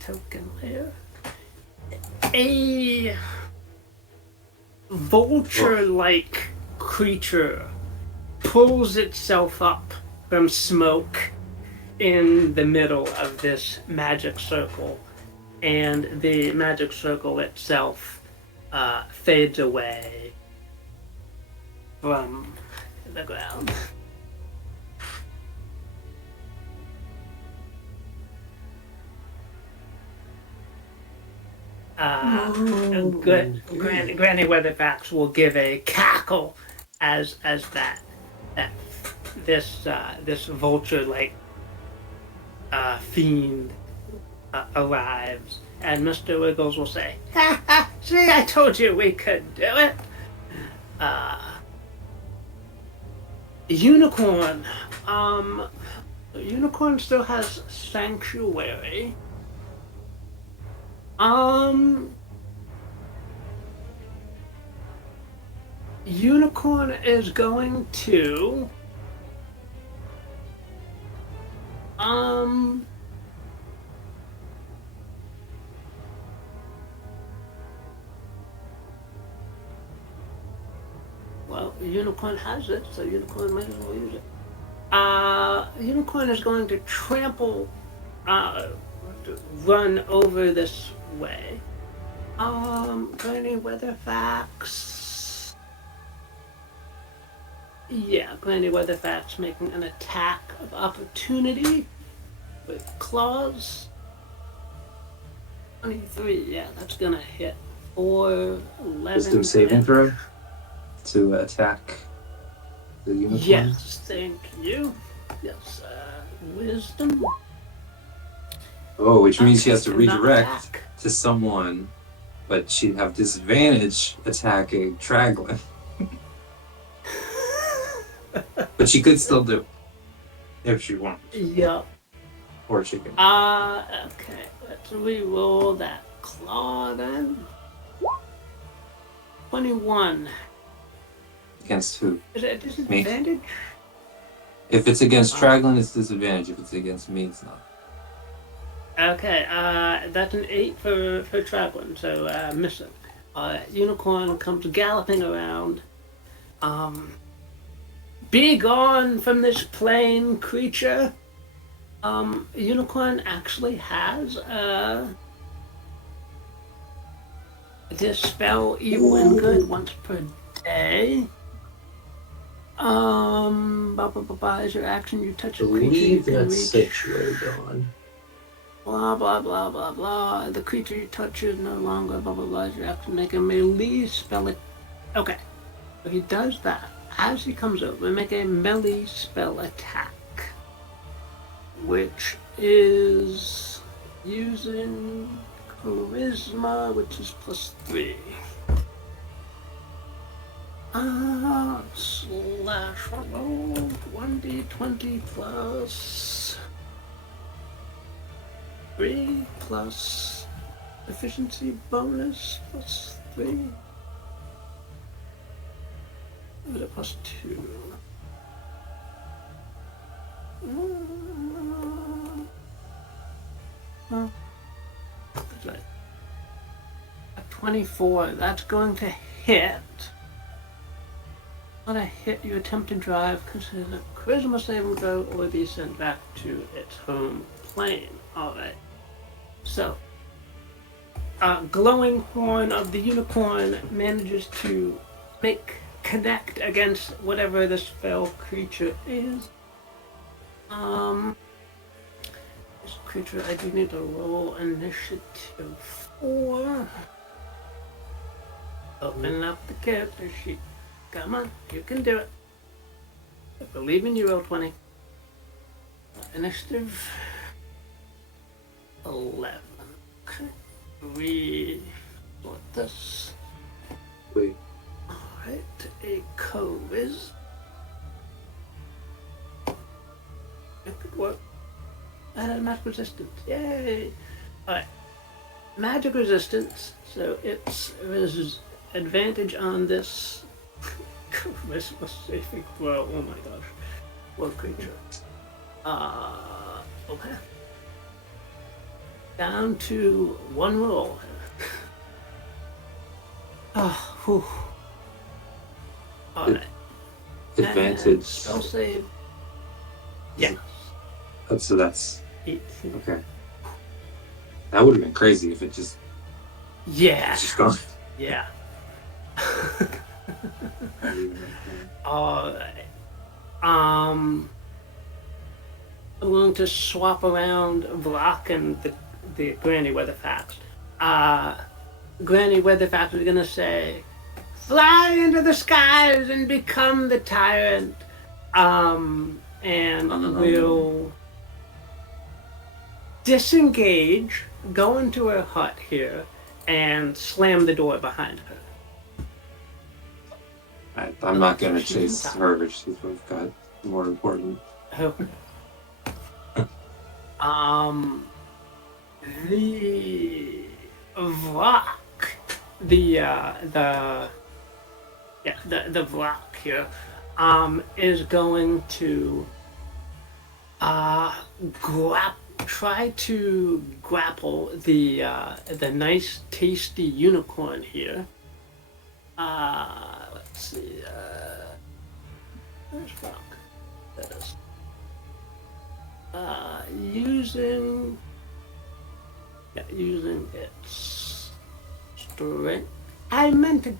token layer. A vulture-like creature pulls itself up from smoke in the middle of this magic circle, and the magic circle itself fades away from the ground. Granny Weatherfax will give a cackle as that this vulture like fiend arrives, and Mr. Wiggles will say, "Ha ha! See, I told you we could do it." Uh, Unicorn. Unicorn still has sanctuary. Unicorn is going to well, Unicorn has it, so Unicorn might as well use it. Unicorn is going to trample, run over this way. Granny Weatherfax. Yeah, Granny Weatherfax making an attack of opportunity with claws. 23, yeah, that's gonna hit. 4, 11. Wisdom saving throw to attack the unicorn. Yes, thank you. Yes, wisdom. Oh, which means she has to Cannot redirect attack. to someone, but she'd have disadvantage attacking Traglin. But she could still do it if she wanted. Yep. Or she can. Okay, let's re-roll that claw then. 21. Against who? Is it a disadvantage? If it's against Traglin, it's disadvantage. If it's against me, it's not. Okay, that's an 8 for Traveling, so missing. Unicorn comes galloping around. Be gone from this plane, creature. Unicorn actually has dispel evil and good once per day. Is your action you touch a creature you can reach? sanctuary gone. Blah blah blah blah blah. The creature you touch is no longer blah blah blah. Is your action make a melee spell it. Okay, so he does that. As he comes over, make a melee spell attack, which is using charisma, which is +3. Slash roll 1d20 plus 3 plus efficiency bonus +3. Or is it +2? That's right. 24. That's going to hit. On a hit, you attempt to drive, consider a charisma saving throw, or be sent back to its home plane. Alright. So, glowing horn of the unicorn manages to connect against whatever this fell creature is. This creature, I do need to roll initiative 4. Open up the character sheet. Come on, you can do it. I believe in you, Roll20. Initiative 11. Okay. We sort this. Wait. Alright, a co-wiz. It could work. Magic resistance. Yay! Alright. Magic resistance. So it's advantage on this charisma saving throw. Oh my gosh. What creature? Okay. Down to 1 roll. Oh, whew. Alright. Advantage. Spell save. Yes. Oh, so that's 18. okay. That would have been crazy if it just gone. Yeah. Alright. I'm going to swap around Brock and the Granny Weatherfax. Granny Weatherfast was gonna say, "Fly into the skies and become the tyrant," and will disengage, go into her hut here, and slam the door behind her. I'm not gonna She's chase on top. her. We've got more important. Okay. The Vlok, the Vlok here, is going to try to grapple the nice tasty unicorn here. Let's see. Where's Vlok? That is. Using its strength. I meant to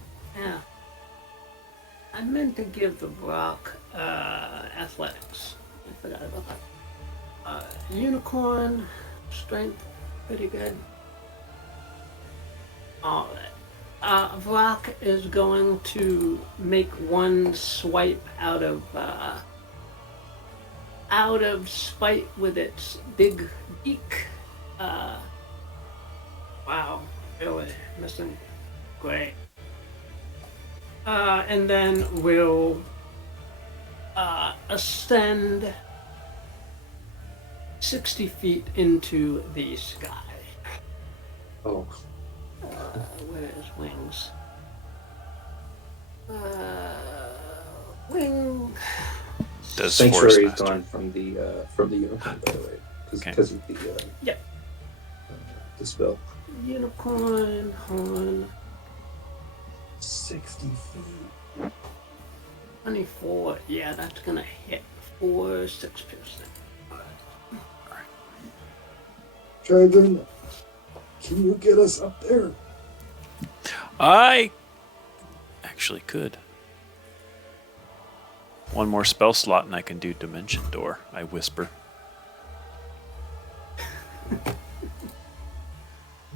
give the Brock athletics. I forgot about that. Unicorn strength, pretty good. All right. Brock is going to make one swipe out of spite with its big beak. Wow, really missing. Great. And then we'll ascend 60 feet into the sky. Oh, Where is wings? Wing. Does Sanctuary is Forest gone from the unicorn, by the way, Okay. because of the Yep. The spell. Unicorn horn. 60 feet. 24. Yeah, that's gonna hit for 6%. Dragon, can you get us up there? I actually could. One more spell slot and I can do Dimension Door, I whisper. I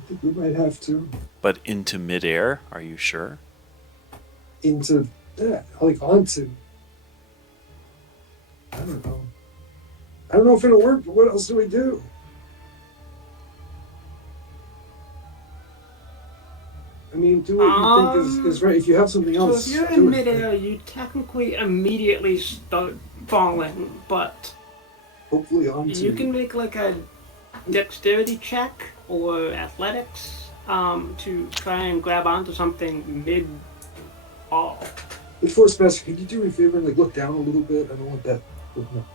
think we might have to. But into midair, are you sure? Into that, like onto. I don't know. I don't know if it'll work, but what else do we do? I mean, do what you think is right. If you have something So else, if you're do in it. midair, you technically immediately start falling, but Hopefully onto. you can make like a dexterity check or athletics to try and grab onto something mid-fall. Hey, Force Master, can you do me a favor and like look down a little bit? I don't want that looking up.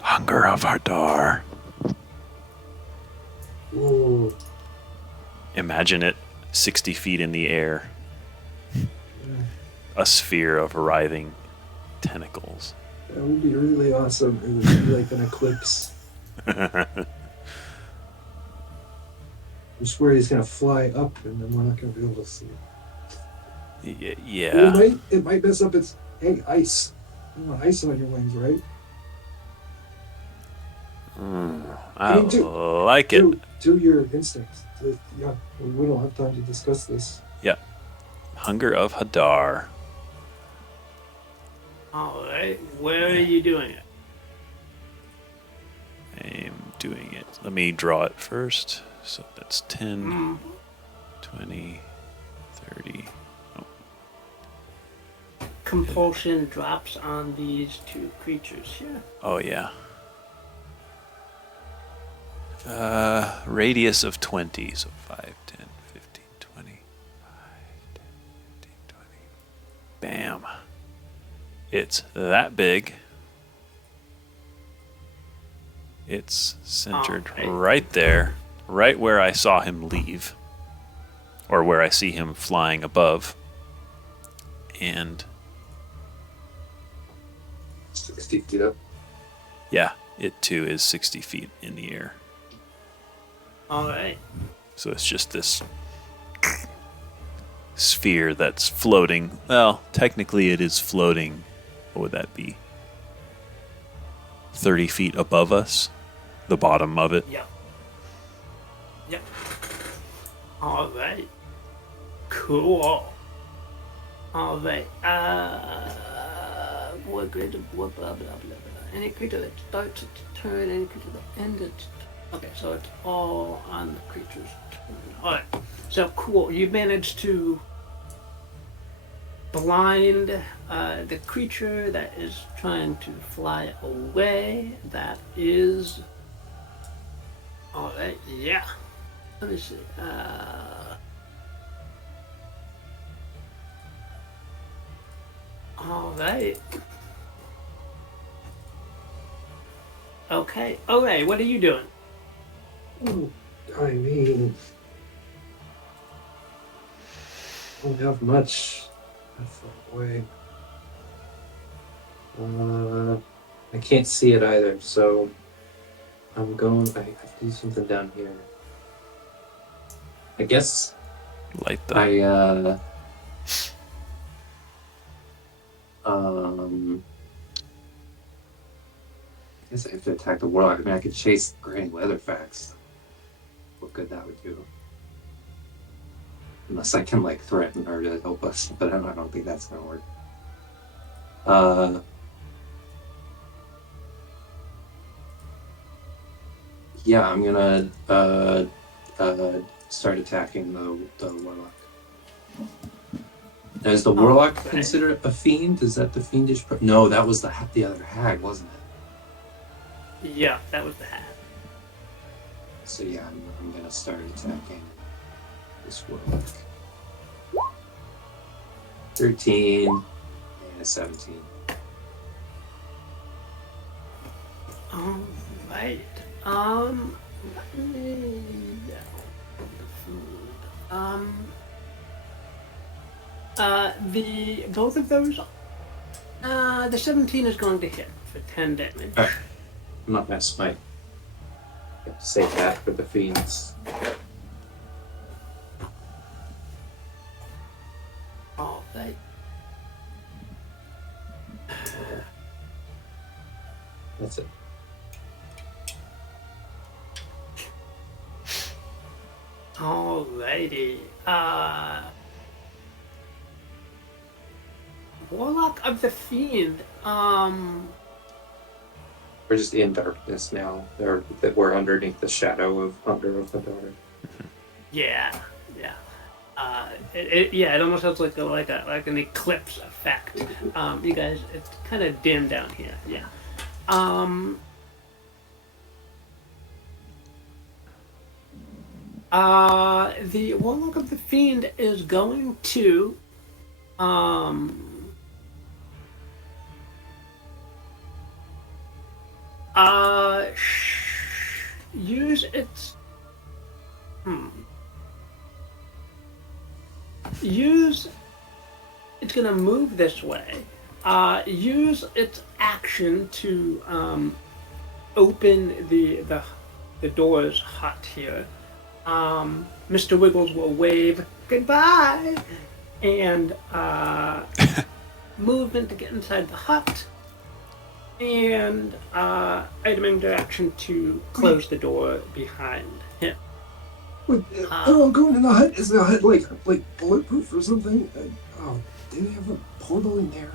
Hunger of Hadar. Whoa. Imagine it 60 feet in the air. Yeah, A sphere of writhing tentacles. that would be really awesome. It would be like an eclipse. I swear he's gonna fly up and then we're not gonna be able to see it. Yeah. It might mess up its ice. You want ice on your wings, right? I like it. Do your instincts. Yeah, we don't have time to discuss this. Hunger of Hadar. Alright, where are you doing it? I'm doing it. Let me draw it first. So that's 10, Mm. 20, 30. Compulsion drops on these two creatures here. Oh, yeah. Radius of 20. So 5, 10, 15, 20. 5, 10, 15, 20. Bam. It's that big. It's centered Okay. right there, right where I saw him leave, or where I see him flying above. And 60 feet up. yeah, it too is 60 feet in the air. Alright. So it's just this sphere that's floating. Well, technically it is floating. What would that be? 30 feet above us? The bottom of it? Yep. All right. Cool. All right. What greater blah blah blah blah blah. Any creature that starts its turn, any creature that ends its. Okay, so it's all on the creature's turn. All right. So cool. You managed to blind the creature that is trying to fly away. That is. All right. Yeah. Let me see. All right. Okay. Okay. What are you doing? I mean, I don't have much that far away. I can't see it either, so I'm going. I have to do something down here. I guess Light the. I guess I have to attack the warlock. I mean, I could chase Granny Leatherfax. What good that would do. Unless I can, like, threaten her to help us. But I don't think that's gonna work. Yeah, I'm gonna, start attacking the warlock. Now, is the warlock Okay. considered a fiend? Is that the fiendish? No, that was the other hag, wasn't it? Yeah, that was the hat. So yeah, I'm gonna start attacking this warlock. 13 and a 17. All right. Let me the both of those. The 17 is going to hit for 10 damage. Alright. I'm not gonna smite. I have to save that for the fiends. All right. That's it. Alrighty. Warlock of the Fiend. We're just in darkness now. We're underneath the shadow of Under of the Dark. Yeah, yeah. It almost has like an eclipse effect. You guys, it's kind of dim down here. Yeah. The Warlock of the Fiend is going to use its it's gonna move this way. Use its action to open the door's hut here. Mr. Wiggles will wave goodbye and movement to get inside the hut, and iteming direction to close the door behind him. Wait, I'm going in the hut. Is the hut like bulletproof or something? Do they have a portal in there?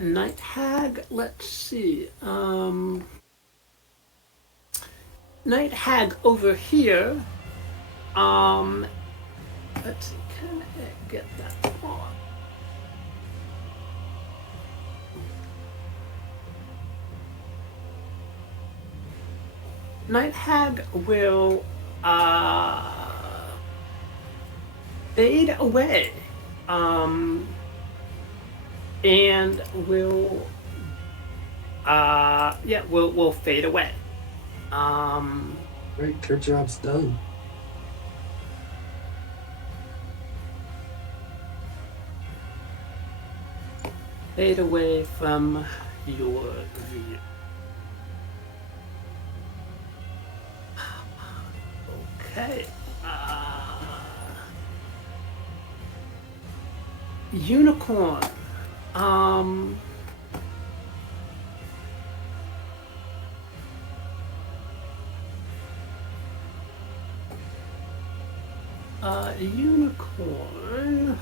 Night Hag, let's see. Night Hag over here. Let's see, can I get that on? Night Hag will fade away. And will will fade away. Right, your job's done. Fade away from your view. Okay. Unicorn. Unicorn.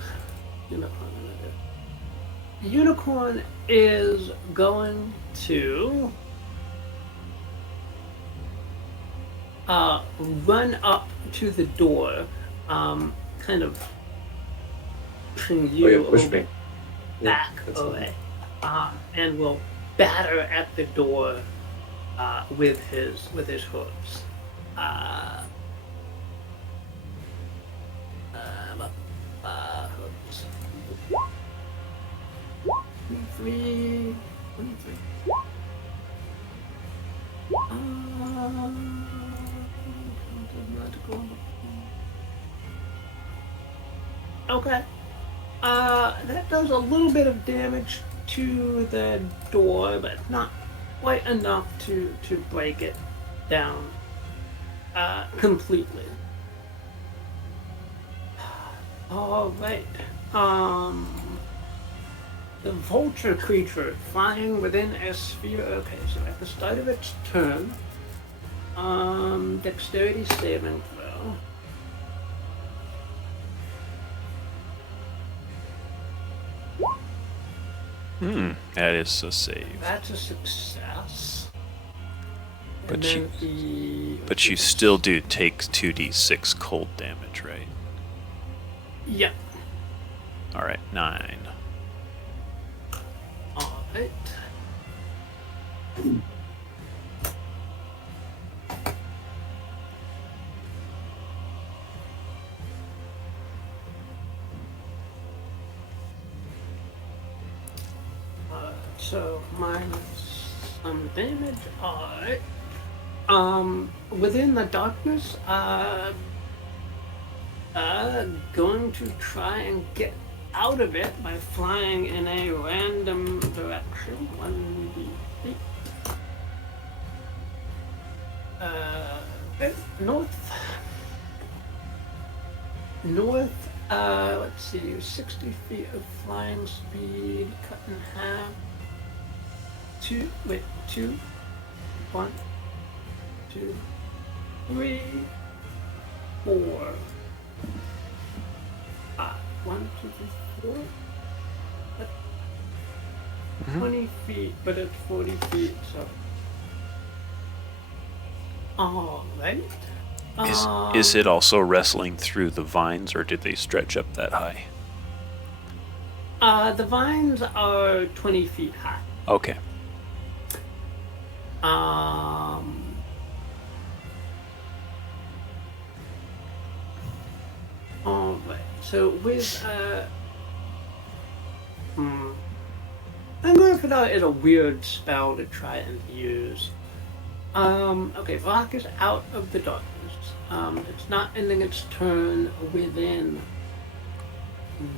Unicorn is going to run up to the door, kind of pushing you Oh, yeah, a push little me. bit Yeah, back that's fine. away, and will batter at the door with his hooves. Hooves. 23. Okay. That does a little bit of damage to the door, but not quite enough to break it down completely. All right. The vulture creature flying within a sphere. Okay, so at the start of its turn, dexterity saving throw. That is a save. That's a success. But And then the. But you still do take 2d6 cold damage, right? Yeah. All right, 9. All right. So minus some damage. Alright. Within the darkness, going to try and get out of it by flying in a random direction. 1d8. North. Let's see, 60 feet of flying speed, cut in half. 2, 1, 2, 3, 4, 5. 1, 2, 3, 4. That's 20 feet, but it's 40 feet, so. Alright. Is it also wrestling through the vines, or did they stretch up that high? The vines are 20 feet high. Okay. Alright, so with, Animator is a weird spell to try and use. Okay, Rock is out of the darkness. It's not ending its turn within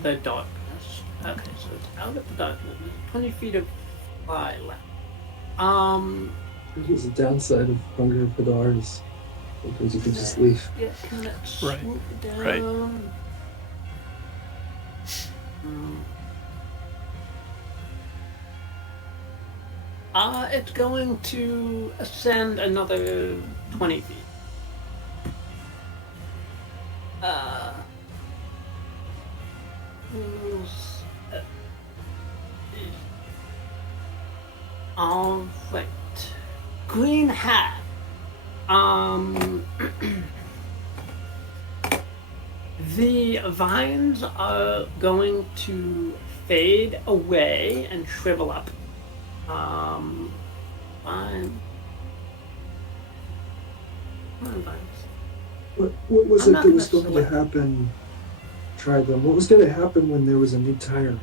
the darkness. Okay, so it's out of the darkness. There's 20 feet of fly left. Here's the downside of Hunger for Dars. Because you can just leave. Yeah, can that Right, swoop down? right. It's going to ascend another 20 feet. All right. Green hat. The vines are going to fade away and shrivel up. Fine. Come on, vines. What was I'm it not that was gonna going to select- happen? Try them. What was going to happen when there was a new tire?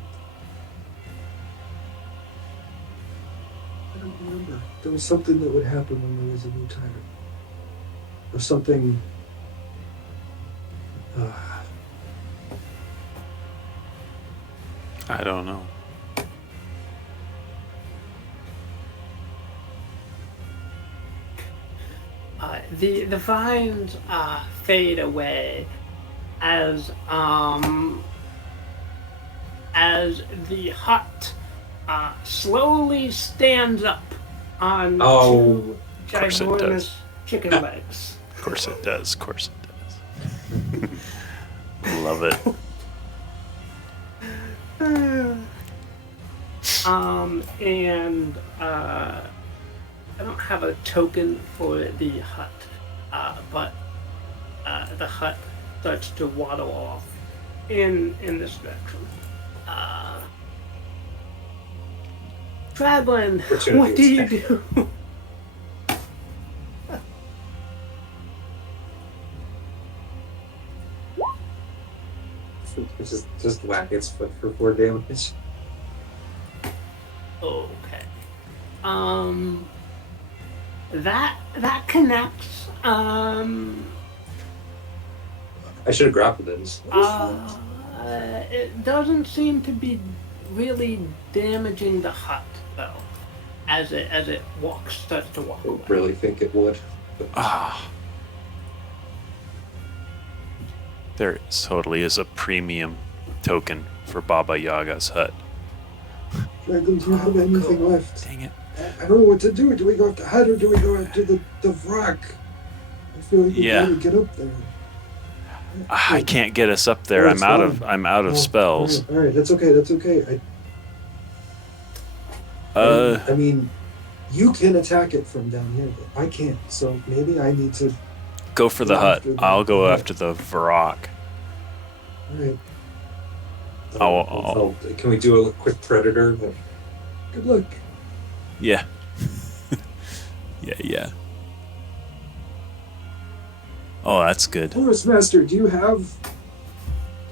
I don't remember. There was something that would happen when there was a new tire. Or something. I don't know. The vines fade away as the hut slowly stands up on two Of course it ginormous does. chicken legs. Of course it does. Of course it does. love it. And I don't have a token for the hut, but the hut starts to waddle off in this direction. Traveling, what do you do? Just whack its foot for 4 damage. Okay. That connects. I should have grappled it. It doesn't seem to be really damaging the hut though, as it starts to walk I away. really think it would. Ah. There totally is a premium token for Baba Yaga's hut. Dragon, do you have anything left? Dang it. I don't know what to do. Do we go after Hut or do we go after the wreck? I feel like we Yeah. gotta get up there. I can't get us up there. Oh, I'm it's out fine. of Oh, spells. All right, that's okay. That's okay. I mean, you can attack it from down here, but I can't. So maybe I need to. Go for the Go hut. after the I'll go hut. after the Varrock. All right. Can we do a quick predator? Good luck. Yeah. Yeah. Oh, that's good. Forest Master, do you have?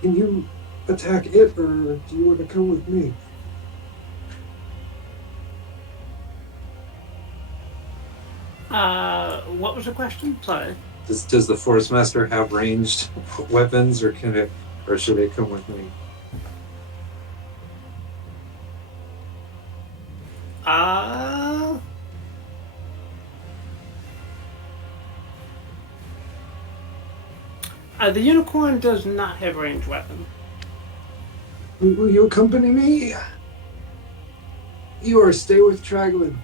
Can you attack it, or do you want to come with me? What was the question? Sorry. Does the Forest Master have ranged weapons, or should it come with me? The unicorn does not have ranged weapon. Will you accompany me? You or stay with Traglin.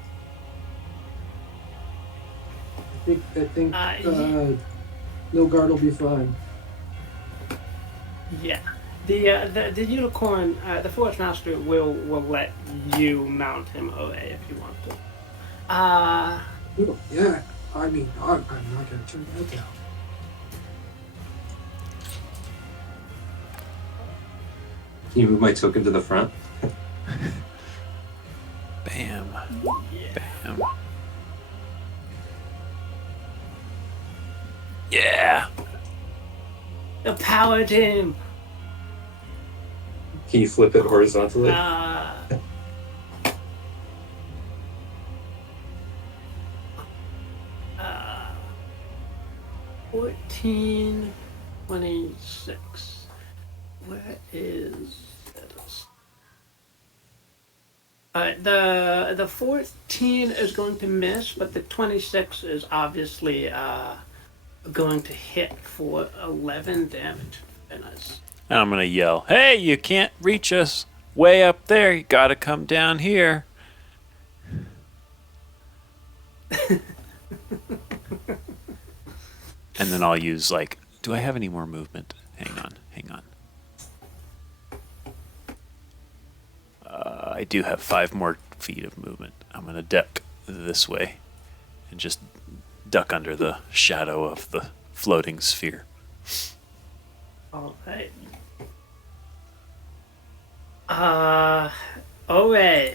I think Nilgard will be fine. Yeah. The unicorn, the forest master will let you mount him away if you want to. Yeah, I mean, I'm not gonna turn that down. Can you move my token to the front? Bam. Yeah. Bam. Yeah. The power team. Can you flip it horizontally? 14, 26. Where is this? Alright, the 14 is going to miss, but the 26 is obviously going to hit for 11 damage. Very nice. And I'm going to yell, "Hey, you can't reach us way up there. You got to come down here." And then I'll use, like, do I have any more movement? Hang on. I do have 5 more feet of movement. I'm going to duck this way and just duck under the shadow of the floating sphere. Alright. Ore.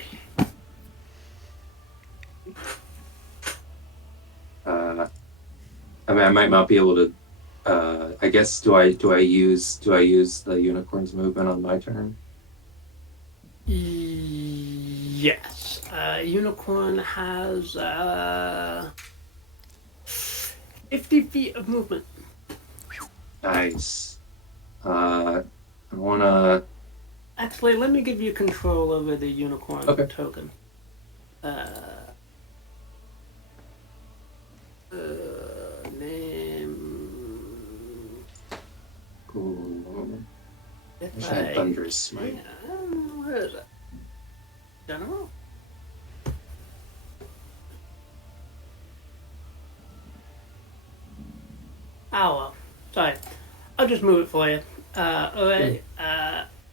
I mean, I might not be able to. I guess do I use the unicorn's movement on my turn? Yes. Unicorn has 50 feet of movement. Nice. I wanna. Actually, let me give you control over the unicorn Okay. token. Name. Cool. If I had Thunderous Smite. Where is it? General? Oh well. Sorry. I'll just move it for you. Alright.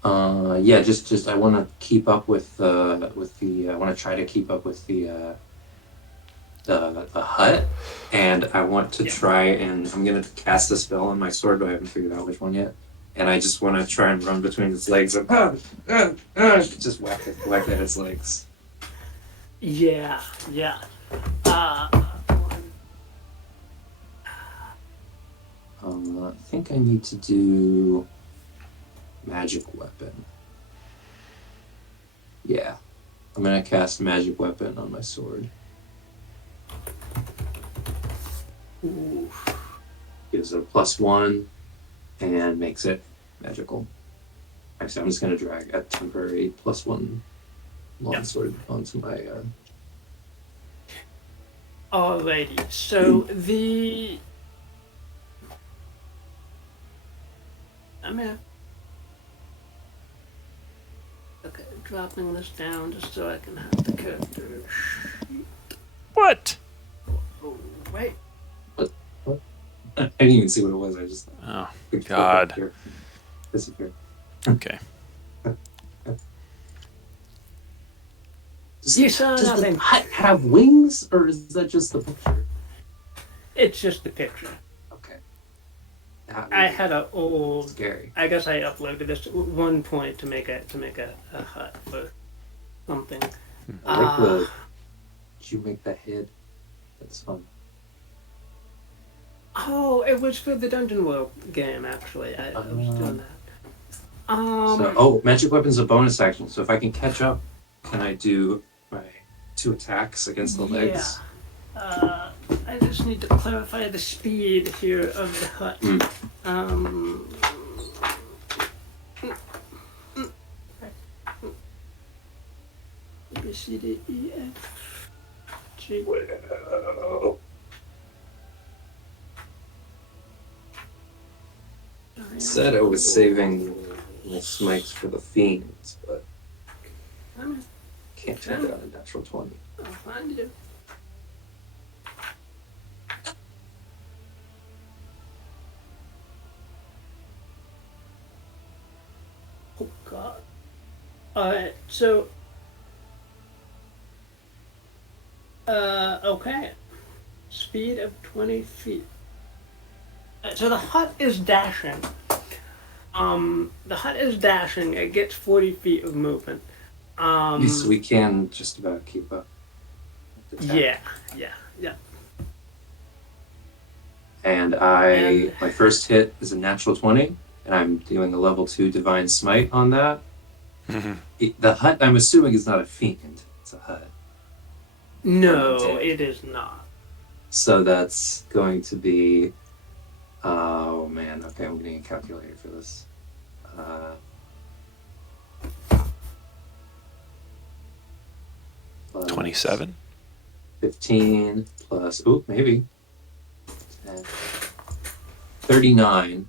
Yeah, just I want to keep up with the I want to try to keep up with the hut, and I want to Yeah. try and I'm gonna cast a spell on my sword, but I haven't figured out which one yet. And I just want to try and run between its legs and just whack at its legs. Yeah. I think I need to do magic weapon. Yeah, I'm gonna cast magic weapon on my sword. Ooh. Gives it a +1 and makes it magical. Actually, I'm just gonna drag a temporary +1 longsword onto my. Alrighty. So the. I'm here. Okay, dropping this down just so I can have the character. What? Oh, wait. I didn't even see what it was. I just. Oh, God. Disappear. Okay. You saw Does nothing. the hut have wings, or is that just the picture? It's just the picture. Okay. I had a old. Scary. I guess I uploaded this at one point to make a hut for something. I like the. Did you make the head? That's fun. Oh, it was for the Dungeon World game. Actually, I was doing that. Magic weapon's a bonus action. So if I can catch up, can I do my 2 attacks against the legs? Yeah. I just need to clarify the speed here of the hut. A, B, C, D, E, F, G. Well, said I was saving my smites for the fiends, but can't take it on a natural 20. I'll find you. Oh God. Alright, so okay. Speed of 20 feet. So the hut is dashing. The hut is dashing. It gets 40 feet of movement. So we can just about keep up. with the attack. Yeah. And my first hit is a natural 20, and I'm doing a level 2 divine smite on that. The hut, I'm assuming, is not a fiend. It's a hut. No, it is not. So that's going to be. Oh man, okay, I'm getting a calculator for this. 27? 15 plus, maybe. 10, 39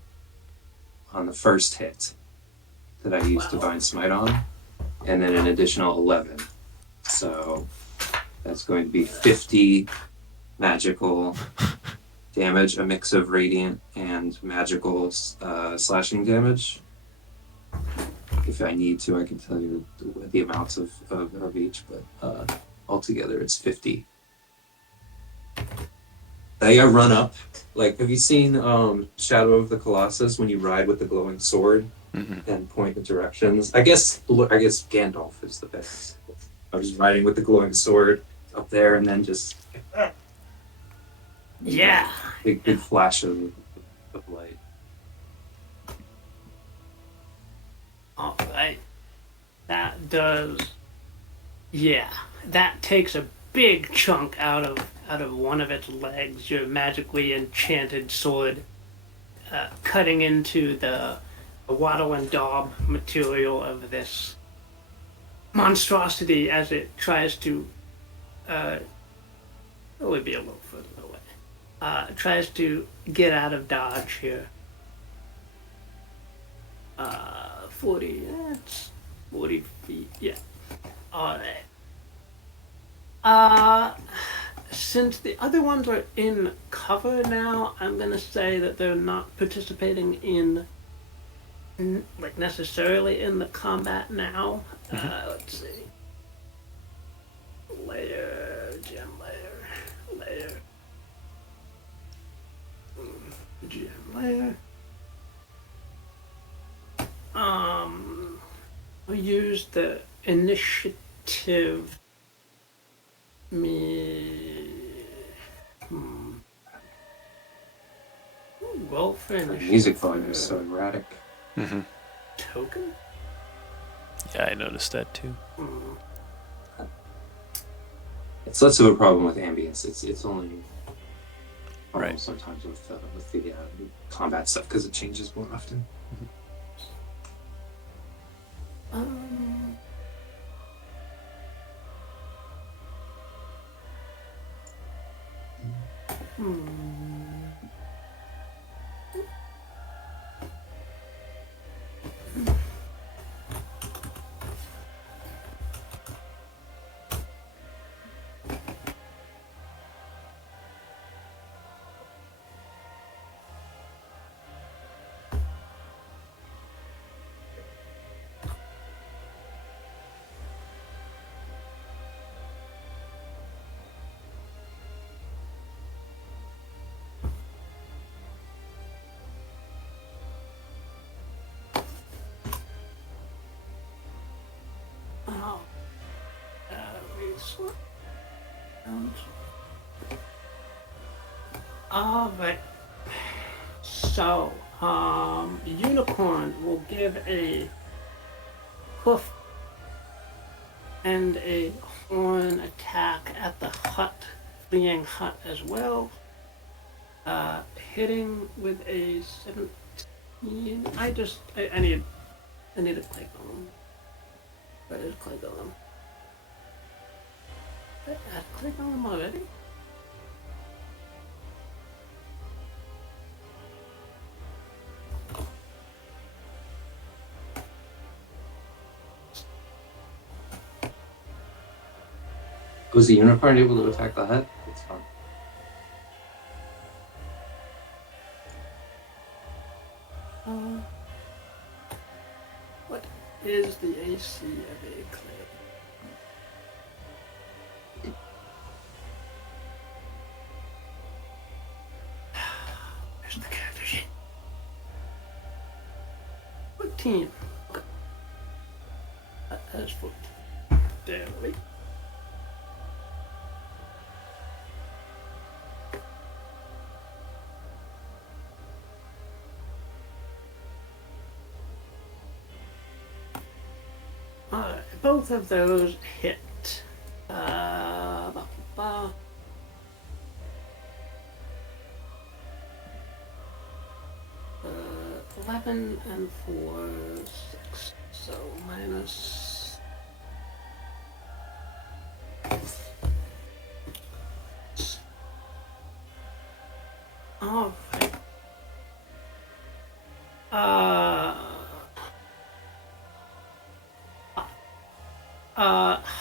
on the first hit that I used Divine Smite on, and then an additional 11. So that's going to be 50 magical damage, a mix of radiant and magical slashing damage. If I need to, I can tell you the amounts of each, but altogether it's 50. I run up. Like, have you seen Shadow of the Colossus when you ride with the glowing sword and point the directions? I guess Gandalf is the best. I was riding with the glowing sword up there, and then just big flash of light. All right. That does. Yeah, that takes a big chunk out of one of its legs. Your magically enchanted sword, cutting into the wattle and daub material of this monstrosity as it tries to. It would be a little further away. Tries to get out of dodge here. 40. That's 40 feet. Yeah. All right. Since the other ones are in cover now, I'm gonna say that they're not participating in like necessarily in the combat now. Mhm. Let's see. Layer, gem layer, gem layer. I'll use the initiative. Me. Roll for The initiative. music volume is so erratic. Mm-hmm. Token? Yeah, I noticed that too. It's less of a problem with ambience. It's only a problem Right. sometimes with the combat stuff because it changes more often. Um, oh, resource. All right. So, unicorn will give a hoof and a horn attack at the hut, fleeing hut as well. Hitting with a 17. I need a clay golem. Where is clay golem? Did I add clay golem already? Was the unicorn able to attack the hut? It's fine. What is the AC of a clay? Where's the character sheet? 14. Okay. That is 14. There we go. Alright, both of those hit. Ba, ba, 11 and 4, 6. So minus. Alright.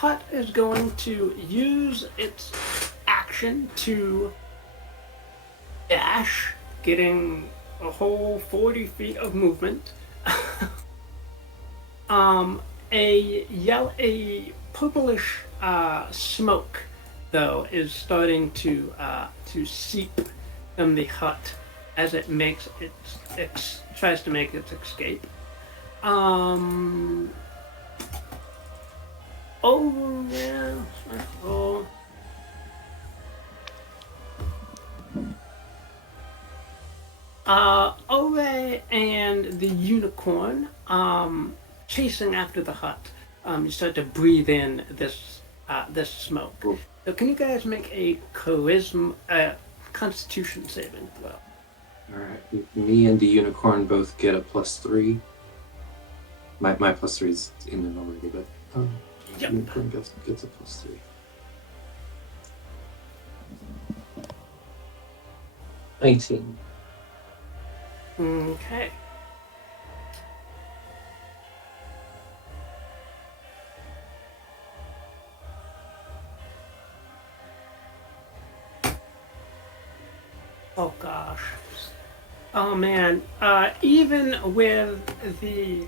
Hut is going to use its action to dash, getting a whole 40 feet of movement. A purplish smoke, though, is starting to seep from the hut as it makes tries to make its escape. Oh yeah, roll. Ove and the unicorn, chasing after the hut. You start to breathe in this smoke. Cool. So can you guys make a Constitution saving throw? Alright. Me and the unicorn both get a +3. My +3 is in there already, but Yep. unicorn gets a +3. 19. Okay. Oh gosh. Oh man, even with the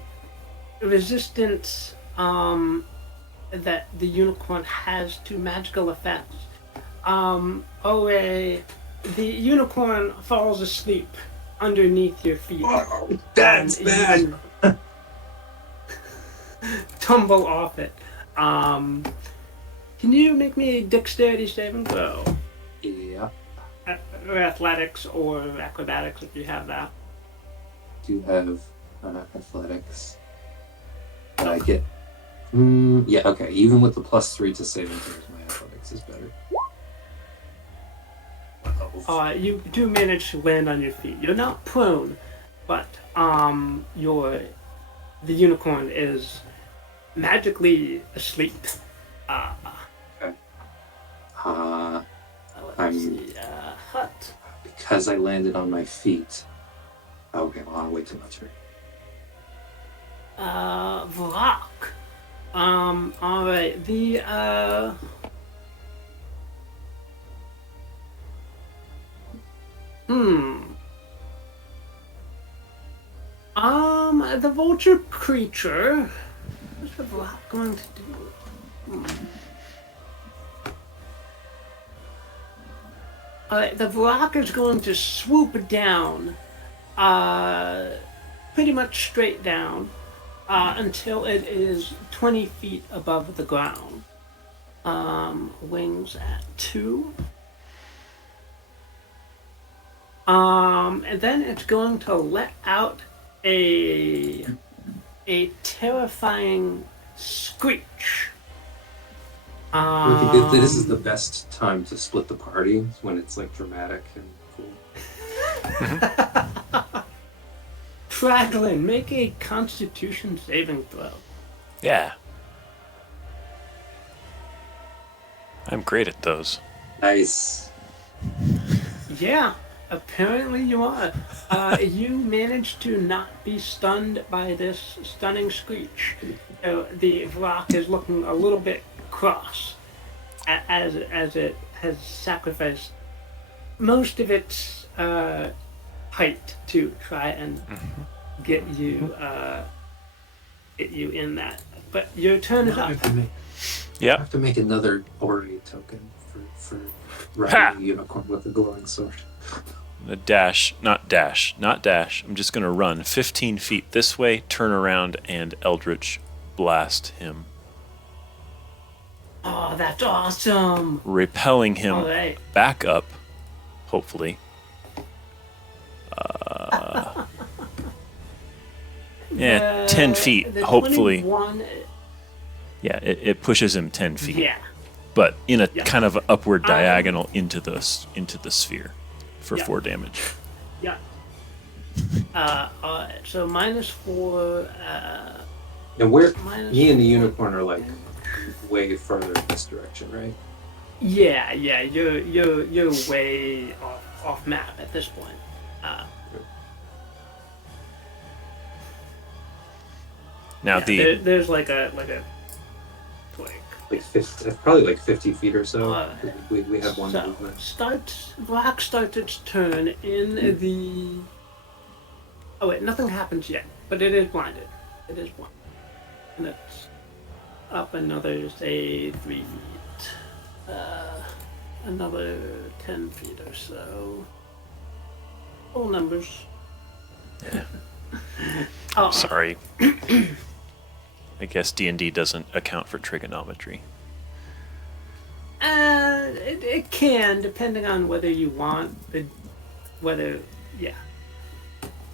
resistance that the unicorn has to magical effects, the unicorn falls asleep underneath your feet. Oh, And that's bad. you tumble off it. Can you make me a dexterity saving throw? Yeah. Or athletics or acrobatics if you have that. Do have athletics. I get. Yeah. Okay. Even with the +3 to saving throws, my athletics is better. 12. You do manage to land on your feet. You're not prone, but the unicorn is magically asleep. Okay. Let's I'm- see. Hut. Because I landed on my feet. Okay. Well, I'll wait till my turn. Vrak. Alright. The vulture creature. What's the Vrak going to do? The Vrak is going to swoop down, pretty much straight down, until it is 20 feet above the ground. Wings at 2. And then it's going to let out a terrifying screech. This is the best time to split the party when it's like dramatic and cool. Fraglin, make a Constitution saving throw. Yeah. I'm great at those. Nice. Yeah, apparently you are. You managed to not be stunned by this stunning screech. The Vrak is looking a little bit cross as it has sacrificed most of its height to try and get you in that. But your turn is I up. have to make, I Yep. have to make another Ori token for Ha! riding a unicorn with a glowing sword. The not dash. I'm just going to run 15 feet this way, turn around, and Eldritch blast him, Oh, that's awesome. repelling him All right. back up, hopefully. Yeah, 10 feet, the hopefully. 21, Yeah, it pushes him 10 feet. yeah. But in a Yeah. kind of upward diagonal into the sphere for Yeah. 4 damage. Yeah. Alright, so -4, And me and the -4. unicorn are like way further in this direction, right? Yeah, you're way off map at this point. Now Yeah, there's like Like 50, probably like 50 feet or so. Uh, We have one so movement. Black starts its turn in the. Oh wait, nothing happens yet, but it is blinded. It is blinded, and it's up another say 3 feet, another 10 feet or so. All numbers. Oh, Sorry. I guess D&D doesn't account for trigonometry. it can, depending on whether you want yeah.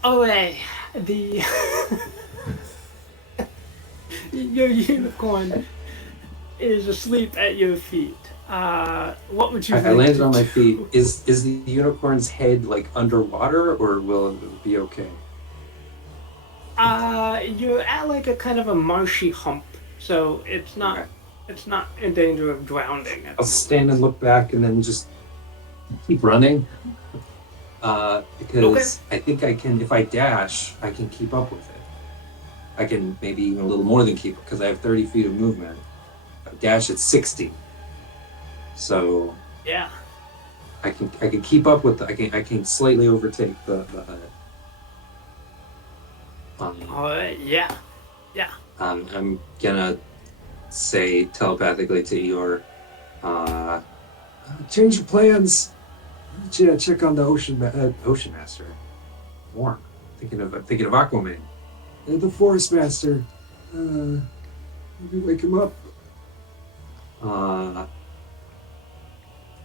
Alright, your unicorn is asleep at your feet. What would you I like landed to on my do? feet. Is the unicorn's head like underwater, or will it be okay? You're at like a kind of a marshy hump, so it's not Okay. it's not in danger of drowning. I'll stand and look back, and then just keep running. Because I think I can. If I dash, I can keep up with it. I can maybe even a little more than keep up because I have 30 feet of movement. I dash at 60, so Yeah. I can keep up with. I can slightly overtake the All right. Yeah. Yeah. I'm gonna say telepathically to Eeyore, Change your plans. Yeah, check on the Ocean Master. Warm. I'm thinking of Aquaman. the Forest Master. Maybe wake him up. Uh,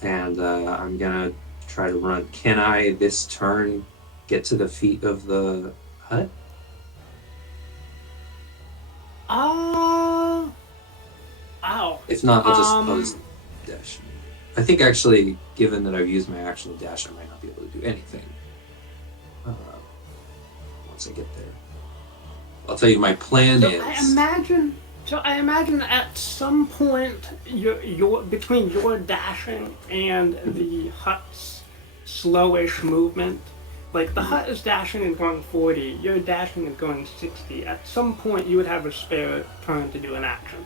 and I'm gonna try to run. Can I this turn get to the feet of the hut? Ow. If not, I'll just dash. I think actually, given that I've used my action to dash, I might not be able to do anything. Once I get there, I'll tell you. My plan So is. I imagine at some point your between your dashing and the hut's slowish movement, like the hut is dashing and going 40, you're dashing and going 60. At some point, you would have a spare turn to do an action.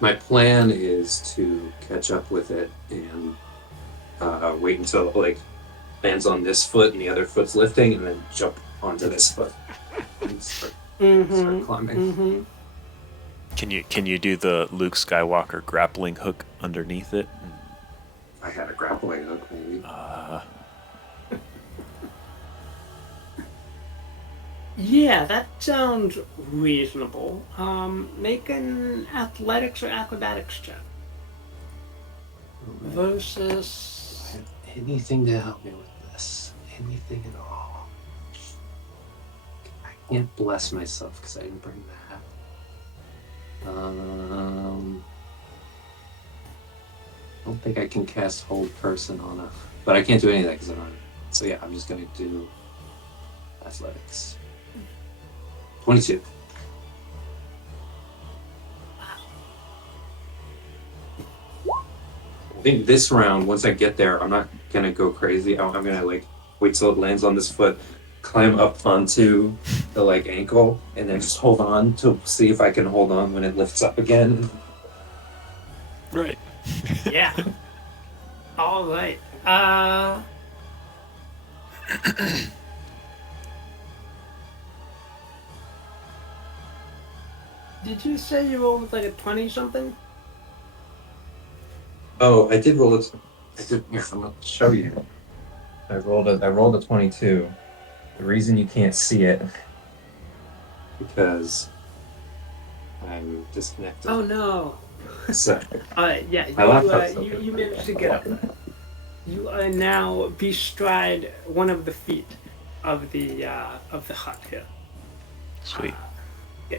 My plan is to catch up with it and wait until it lands on this foot and the other foot's lifting, and then jump onto this foot and start climbing. Can you do the Luke Skywalker grappling hook underneath it? I had a grappling hook, maybe. Yeah, that sounds reasonable. Make an athletics or acrobatics check. Versus. Anything to help me with this? Anything at all? I can't bless myself because I didn't bring that. I don't think I can cast Hold Person on a... But I can't do any of that because I don't... So yeah, I'm just going to do athletics. 22. I think this round, once I get there, I'm not going to go crazy. I'm going to wait till it lands on this foot, climb up onto the ankle, and then just hold on to see if I can hold on when it lifts up again. Right. Yeah. All right. Did you say you rolled with a 20 something? Oh, I did roll it. Here, I'm going to show you. I rolled a 22. The reason you can't see it because I'm disconnected. Oh no. So, Yeah, my laptop's open. you managed to get up there. You are now bestride one of the feet of the hut here. Sweet. Yeah.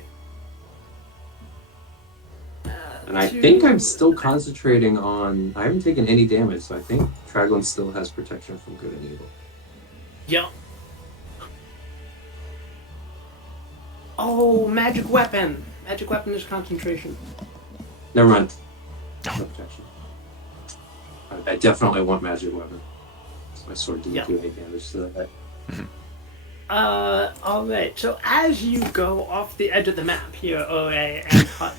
And I think I'm still concentrating on... I haven't taken any damage, so I think Traglin still has protection from good and evil. Yep. Oh, magic weapon! Magic weapon is concentration. Never mind. No protection. I definitely want magic weapon. My sword didn't do any damage to that. Alright, so as you go off the edge of the map here, Ore and Hut,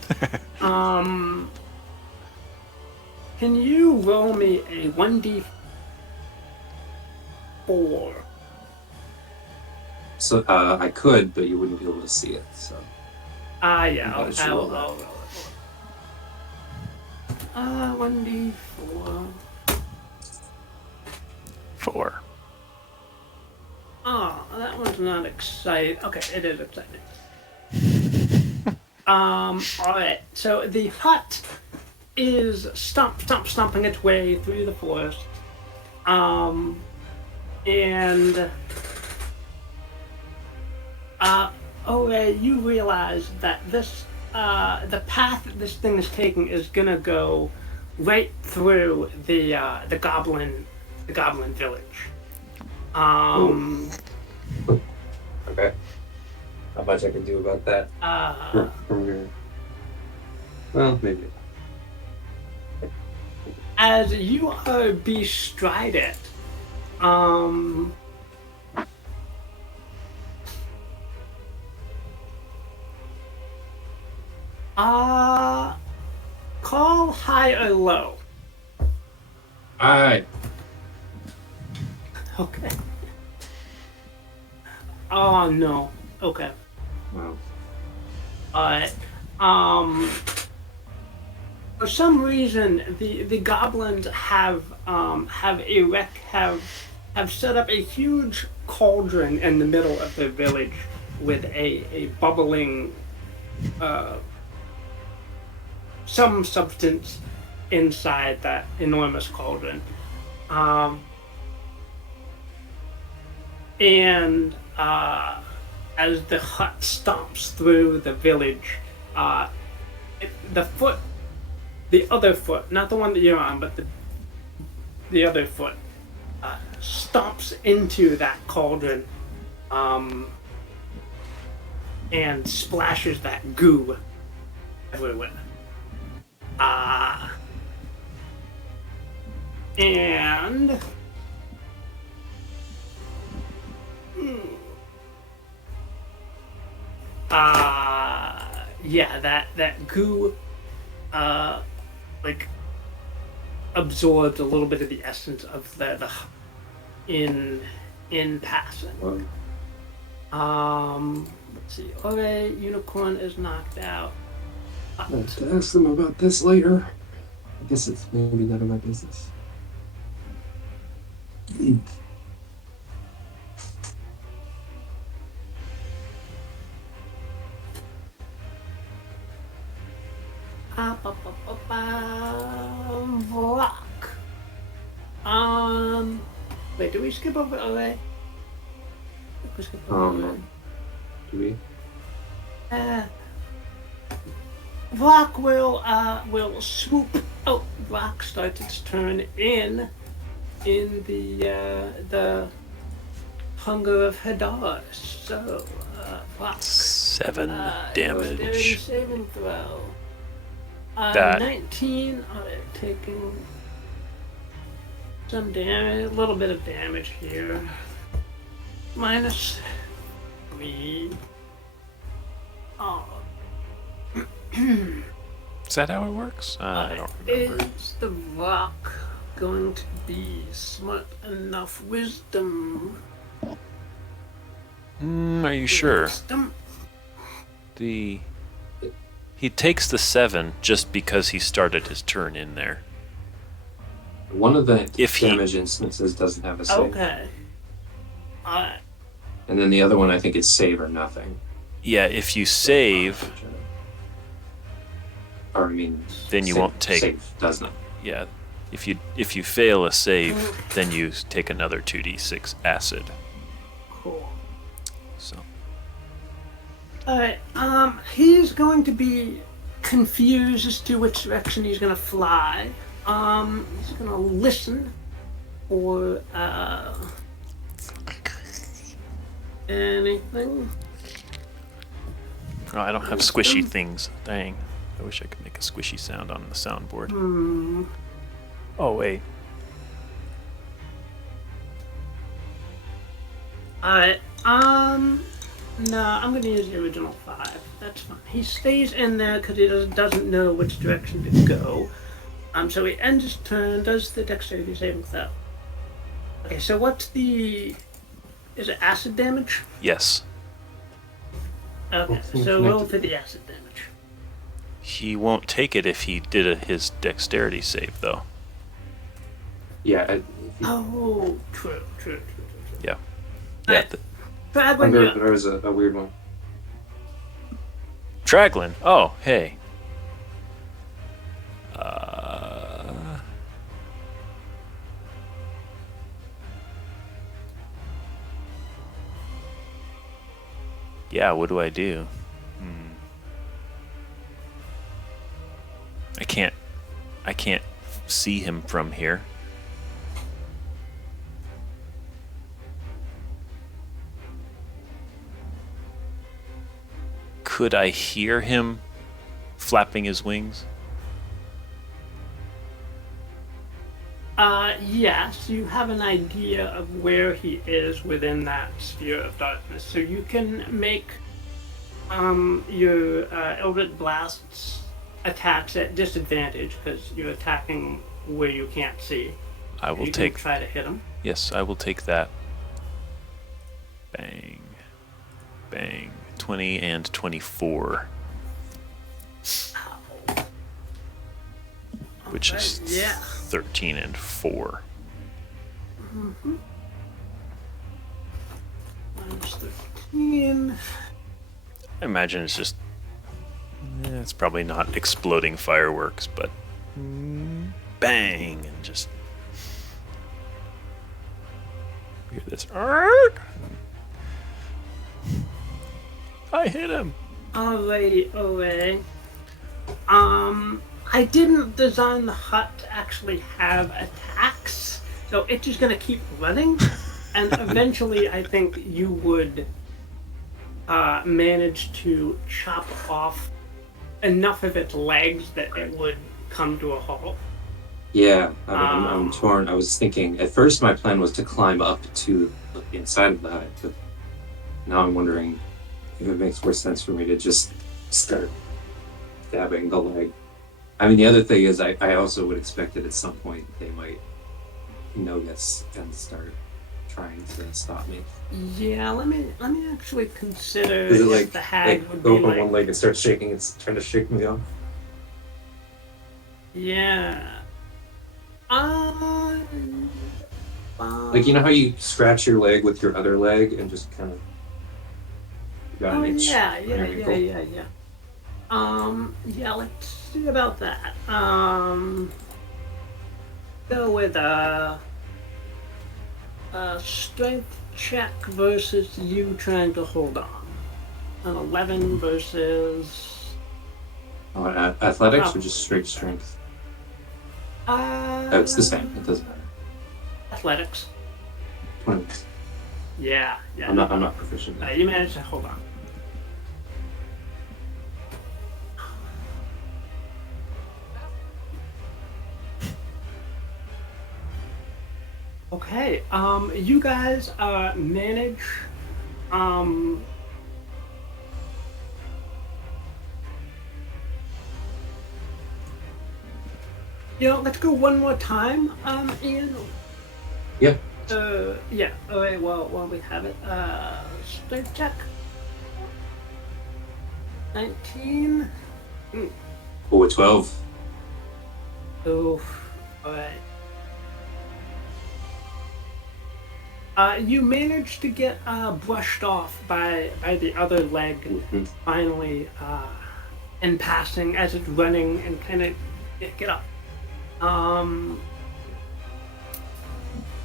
can you roll me a 1d4? So, I could, but you wouldn't be able to see it, so... Yeah, I'll roll it. 1d4. 4. Oh, that one's not exciting. Okay, it is exciting. Alright, so the hut is stomping its way through the forest. And you realize that this the path that this thing is taking is gonna go right through the goblin village. Okay. How much I can do about that? From here. Well, maybe. As you are bestrided, call high or low. Alright. Okay. Oh no. Okay. Wow. Alright. For some reason, the goblins have set up a huge cauldron in the middle of the village with a bubbling some substance inside that enormous cauldron. And as the hut stomps through the village, the other foot, not the one that you're on, but the other foot, stomps into that cauldron, and splashes that goo everywhere. And yeah, that goo like absorbed a little bit of the essence of the in passing. Let's see. Okay, unicorn is knocked out. I'll have to ask them about this later. I guess it's maybe none of my business. Rock. Wait, did we skip over LA? We skip over LA. Do we? Rock will swoop. Oh, Rock starts its turn in the Hunger of Hadar. So, Rock. 7 Dexterity damage. saving throw. That. 19. Taking some damage, a little bit of damage here. Minus 3. Oh. Is that how it works? I don't remember. Is the rock going to be smart enough? Wisdom. Are you sure? Wisdom. He takes the 7 just because he started his turn in there. One of the If he- damage instances doesn't have a save. Okay. Alright. And then the other one, I think, is save or nothing. Yeah, if you save, Or I mean, Then you save- won't take- Save does not. yeah, if you fail a save, then you take another 2d6 acid. Cool. So Alright, he's going to be confused as to which direction he's gonna fly. He's gonna listen for, anything. oh, I don't have squishy things. Dang, I wish I could make a squishy sound on the soundboard. Oh wait, Alright, no, I'm gonna use the original 5. That's fine. He stays in there because he doesn't know which direction to go. So he ends his turn, does the dexterity saving throw. Okay, so what's the... Is it acid damage? yes, Okay, so roll for the acid damage. he won't take it if he did his dexterity save though. Yeah. Oh, true. Yeah, Alright. th- Fragment, you're up. There was a weird one. Traglin. Oh, hey. Yeah, what do I do? I can't see him from here. Could I hear him flapping his wings? Yes, you have an idea of where he is within that sphere of darkness. So you can make your Eldritch Blast's attacks at disadvantage because you're attacking where you can't see. I will You take. can try to hit him. Yes, I will take that. Bang. Bang. 20 and 24. Which is Yeah. 13 and 4. Minus 13. I imagine it's just. It's probably not exploding fireworks, but. Bang! And just. You hear this. I hit him! Alrighty. I didn't design the hut to actually have attacks, so it's just gonna keep running, and eventually I think you would manage to chop off enough of its legs that it would come to a halt. Yeah, I'm torn. I was thinking, at first my plan was to climb up to the inside of the hut, but now I'm wondering if it makes more sense for me to just start stabbing the leg. I mean, the other thing is I also would expect that at some point they might notice and start trying to stop me. Yeah, let me actually consider Is it if the hag like would go be from like, one leg and start shaking, it's trying to shake me off? yeah. Like, you know how you scratch your leg with your other leg and just kind of got Oh an itch yeah, on your ankle? yeah. Yeah, let's see about that. Go with a strength check versus you trying to hold on. An 11 versus Oh, athletics or just straight strength? Oh, it's the same. It doesn't matter. athletics. 20. Yeah. I'm not proficient. You managed to hold on. Okay, you guys manage let's go one more time, Ian. Yeah. Yeah, alright, well, while we have it, strength check. 19. Oh, 12. Oof, alright. You managed to get brushed off by the other leg, Mhm. finally, in passing as it's running and kind of get up.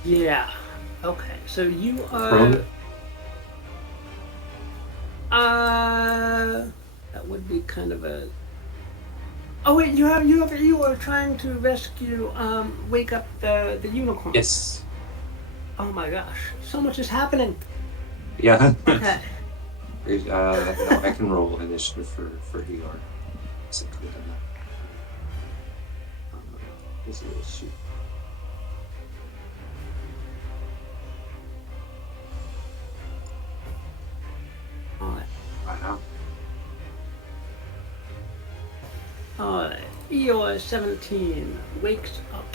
Yeah. Okay, so you are. Prone? That would be kind of a. Oh wait, you are trying to rescue, wake up the unicorn. Yes. Oh my gosh, so much is happening. Yeah. Okay. I can roll initiative for ER. So I could have done that. Here's a little shoot. Alright. Wow. Alright. Eeyore 17 wakes up.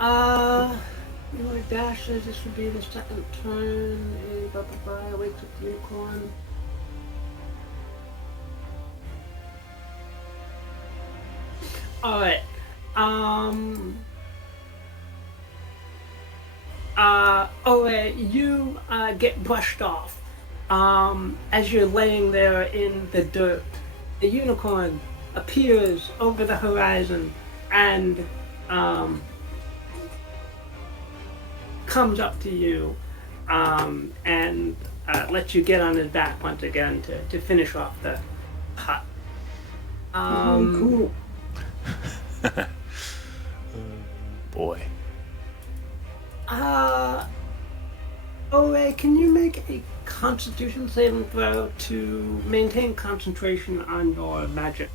Eeyore dashes, this would be the second turn. Wakes up the unicorn. Alright. Alright, you get brushed off. As you're laying there in the dirt, the unicorn appears over the horizon and comes up to you and lets you get on his back once again to finish off the hut. Cool. Boy. Can you make a Constitution saving throw to maintain concentration on your magic?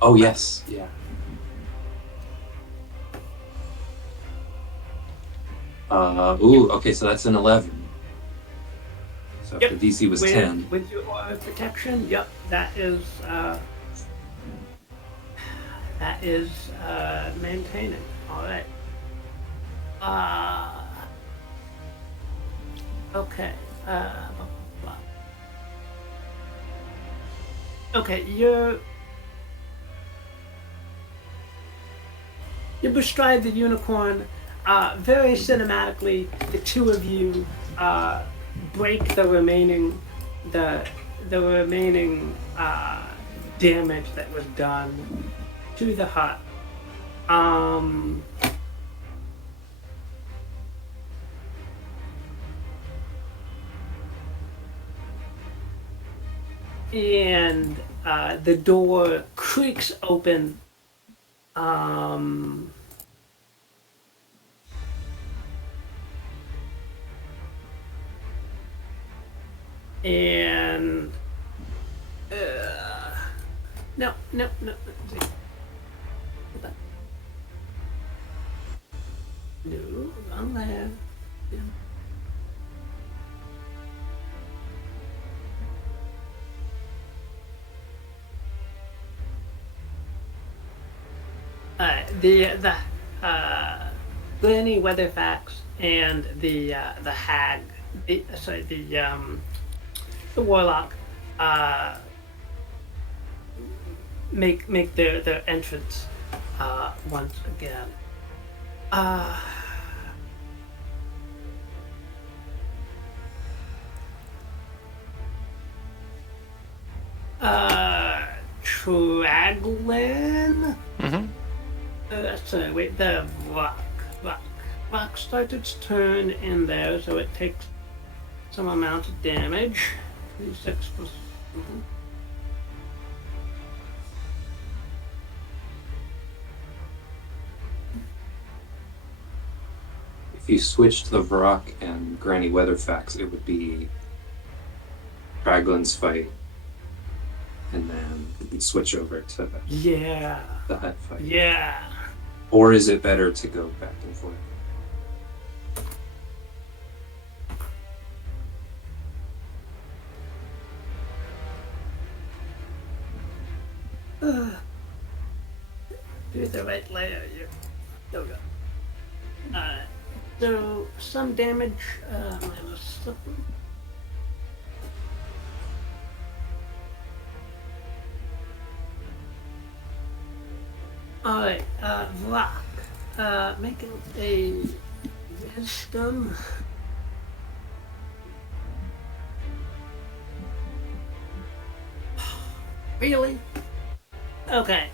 Oh, yes. Yeah. Okay, so that's an 11. So if Yep. the DC was 10. With your protection, yep, that is maintaining. All right. Okay. Okay, you bestride the unicorn. Very cinematically, the two of you break the the remaining damage that was done to the hut. Um, and the door creaks open. Um, and no, no, no. Hold on. No, wrong there. The Granny Weatherfax and the hag, the warlock, uh, make their entrance once again. Uh, Traglin? Mm-hmm. Sorry, wait, the rock. Rock starts its turn in there, so it takes some amount of damage. 6 plus. Mhm. If you switched the Vrock and Granny Weatherfax, it would be Raglan's fight, and then you'd switch over to Yeah. the hut fight. Yeah. Or is it better to go back and forth? Do the right layer. There we go. So some damage minus something. Alright, Rock. Making a wisdom. Really? Okay.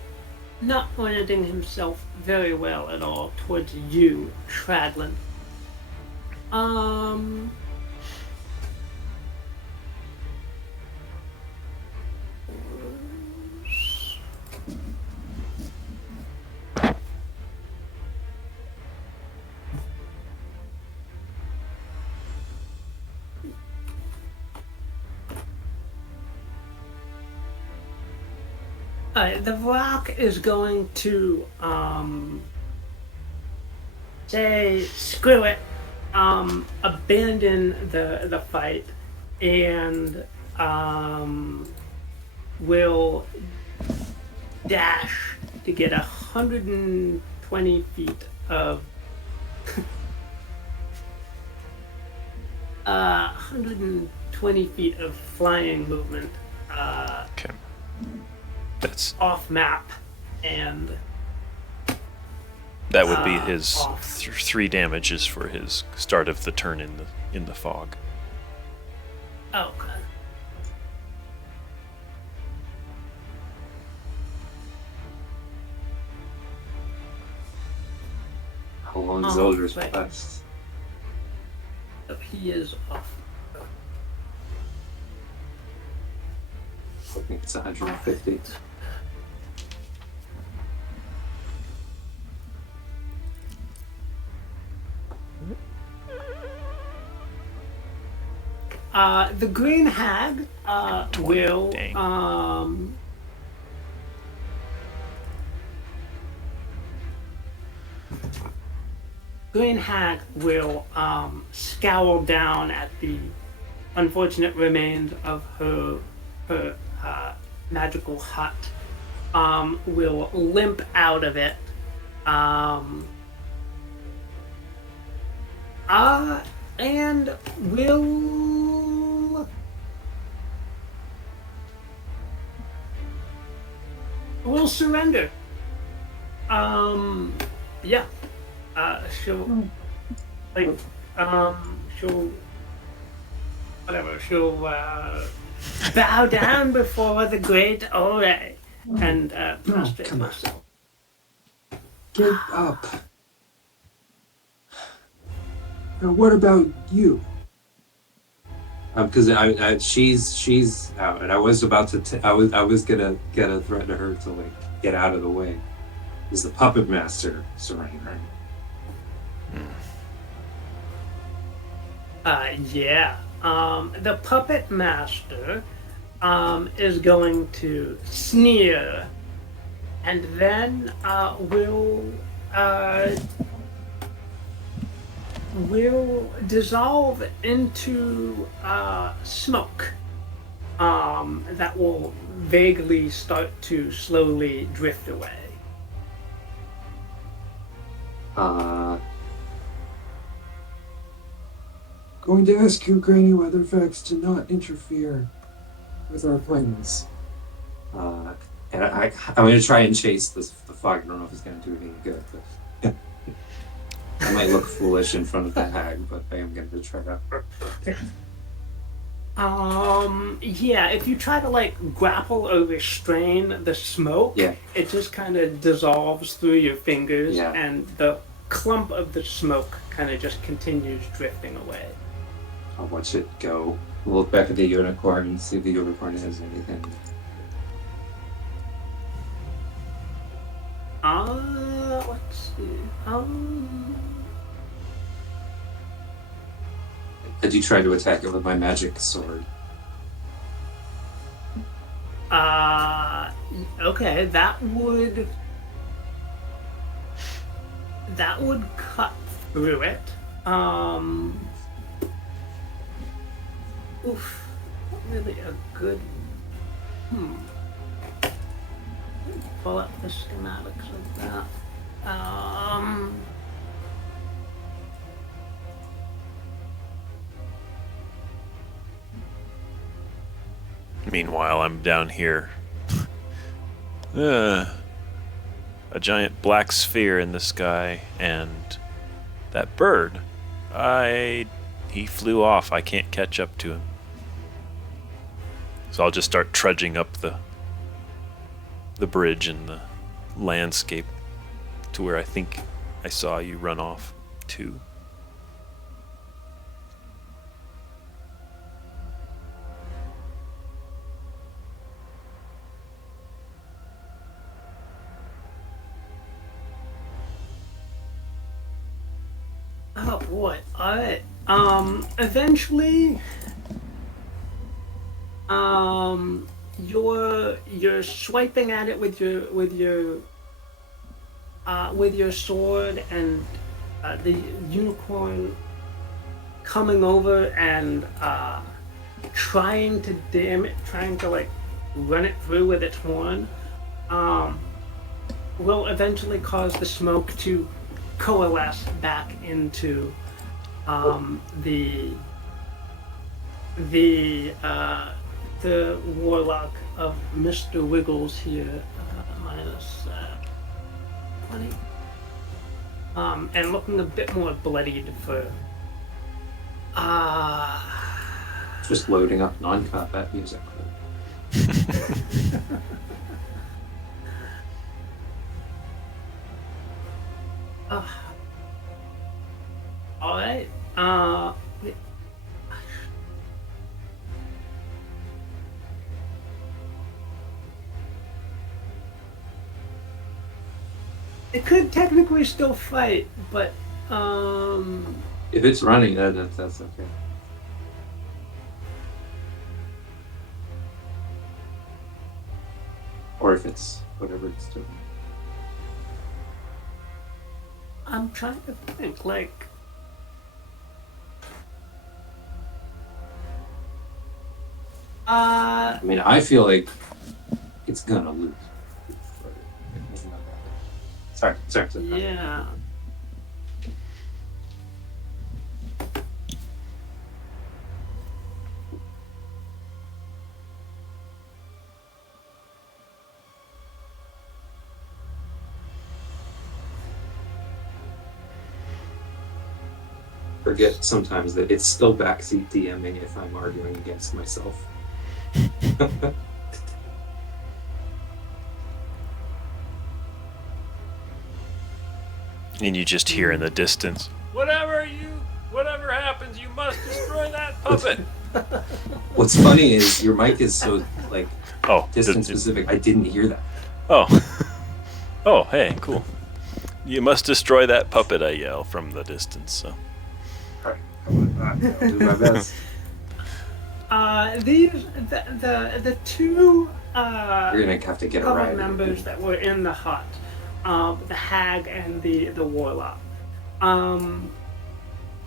Not orienting himself very well at all towards you, Tradlin. The rock is going to say screw it, abandon the fight, and will dash to get 120 feet of 120 feet of flying movement. Okay. That's Off map, and that would be his off. 3 damages for his start of the turn in the fog. Oh, okay. How long is Eldritch right. Blast? So he is off. I think it's 150. The green hag will Dang. Green hag will scowl down at the unfortunate remains of her magical hut. Will limp out of it. And will surrender. Yeah. She'll like she'll whatever. She'll bow down before the great Ore and prostrate come on. herself. Get up. Now, what about you? Because she's out, and I was about to. I was gonna threaten her to like get out of the way. Is the puppet master surrendering? Yeah. The puppet master is going to sneer, and then will dissolve into smoke. That will vaguely start to slowly drift away. Going to ask you, Granny Weatherfax, to not interfere with our plans. And I'm gonna try and chase the fog. I don't know if it's gonna do anything good, but I might look foolish in front of the hag, but I am gonna try to. Yeah, if you try to like grapple or restrain the smoke, Yeah. it just kind of dissolves through your fingers, Yeah. and the clump of the smoke kind of just continues drifting away. I'll watch it go. Look back at the unicorn and see if the unicorn has anything. Let's see. I do try to attack it with my magic sword. Okay, that would cut through it. Oof, not really a good. Pull up the schematics of that. Meanwhile, I'm down here. A giant black sphere in the sky, and that bird. He flew off. I can't catch up to him. So I'll just start trudging up the bridge and the landscape to where I think I saw you run off to. Oh boy. Alright. Eventually you're swiping at it with your sword, and the unicorn coming over and trying to like run it through with its horn, will eventually cause the smoke to coalesce back into the warlock of Mr. Wiggles here, minus 20. And looking a bit more bloodied for Just loading up non-combat music. alright. It could technically still fight, but If it's running, that's okay. Or if it's whatever it's doing. I'm trying to think, like, I mean, I feel like it's gonna lose. Sorry. yeah. forget sometimes that it's still backseat DMing if I'm arguing against myself. And you just hear in the distance, whatever happens, you must destroy that puppet. What's funny is your mic is so like Oh, distance specific. I didn't hear that. Oh. Oh, hey, cool. You must destroy that puppet, I yell from the distance. So. All right, I'll do my best. The two You're gonna have to get a couple ride. members that were in the hut, the hag and the warlock,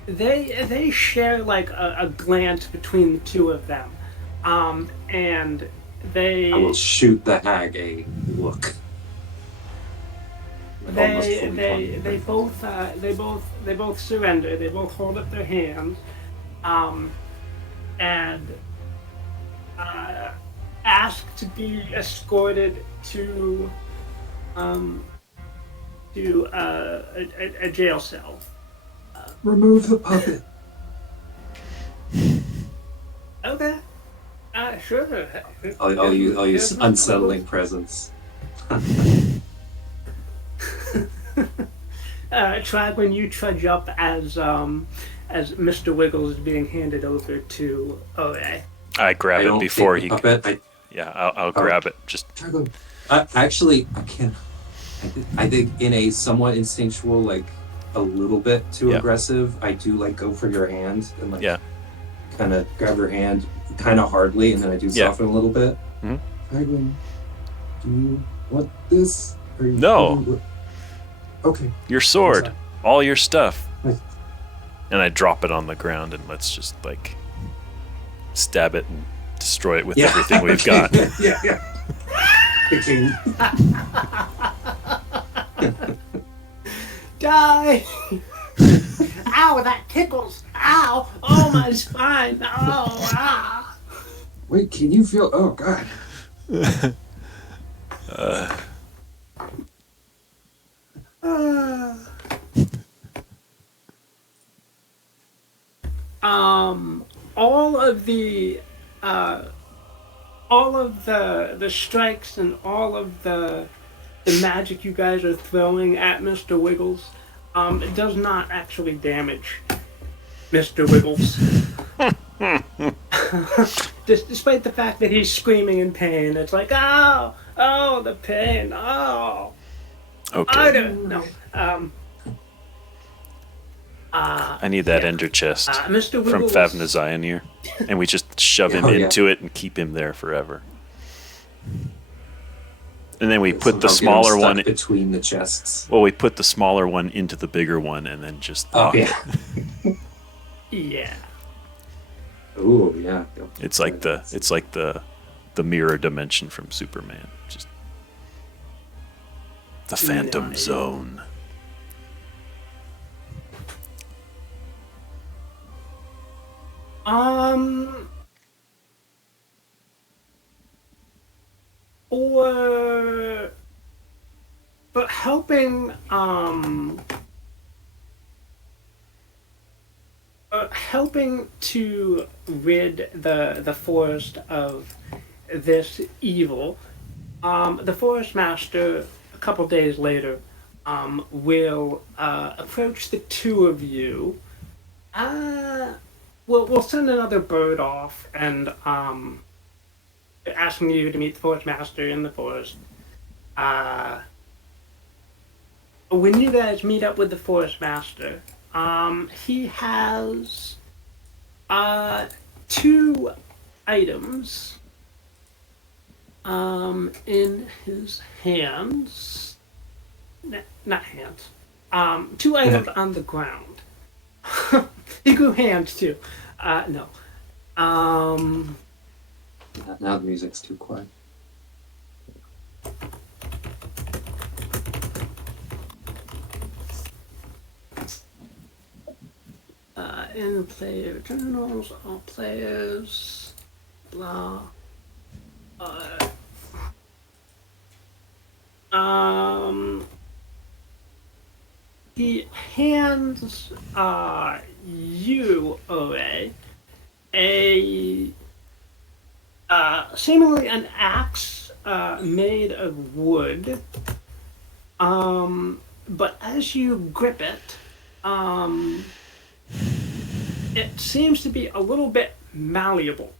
they share like a glance between the two of them, and I will shoot the hag a look. They both surrender. They both hold up their hands, and ask to be escorted to a jail cell. Remove the puppet. Okay. Sure. I'll use unsettling presence. Try when you trudge up as Mr. Wiggles is being handed over to OA. I grab it before he. Puppet. I'll grab it. Just. Actually, I can. I think in a somewhat instinctual, like a little bit too aggressive, I do like go for your hand and like kind of grab your hand kind of hardly, and then I do soften a little bit. Hagman, do you want this? No. Okay. Your sword, Sorry. all your stuff. Nice. And I drop it on the ground, and let's just like stab it and destroy it with everything we've got. Yeah. The king. Die! Ow, that tickles! Ow! Oh, my spine! Oh, ah! Wait, can you feel? Oh God. All of the strikes and all of the magic you guys are throwing at Mr. Wiggles, it does not actually damage Mr. Wiggles. Despite the fact that he's screaming in pain, it's like, oh, the pain, oh. Okay. I need that ender chest Mr. from Wiggles, Favna Zionir, and we just shove him into it and keep him there forever. And then we put the smaller one between the chests. Well, we put the smaller one into the bigger one, and then just lock it. Yeah. Ooh, yeah. It's like the mirror dimension from Superman. Just the Phantom Zone. But helping to rid the forest of this evil, the forest master a couple days later will approach the two of you. We'll send another bird off and asking you to meet the forest master in the forest. When you guys meet up with the forest master, he has two items in his hands. Not hands. Two items on the ground. He grew hands too. No. Now the music's too quiet. In player journals, all players, blah. He hands you, Ore, a seemingly an axe made of wood. But as you grip it, it seems to be a little bit malleable.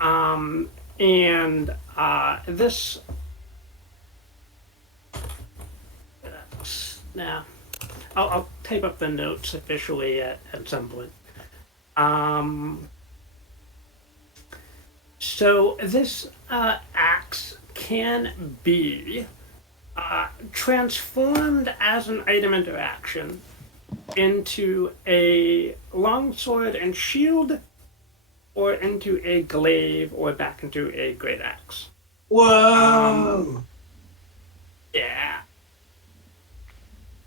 And this now, I'll type up the notes officially at some point. So this axe can be transformed as an item interaction into a longsword and shield, or into a glaive, or back into a great axe. Whoa! Yeah.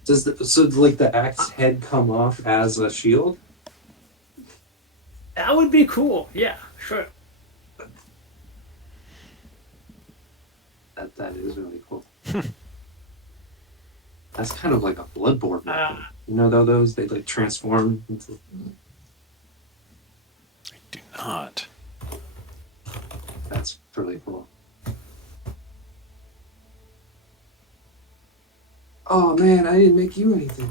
Does the axe head come off as a shield? That would be cool. Yeah, sure. That is really cool. That's kind of like a Bloodborne weapon. You know those they like transform into. I do not. That's really cool. Oh man, I didn't make you anything.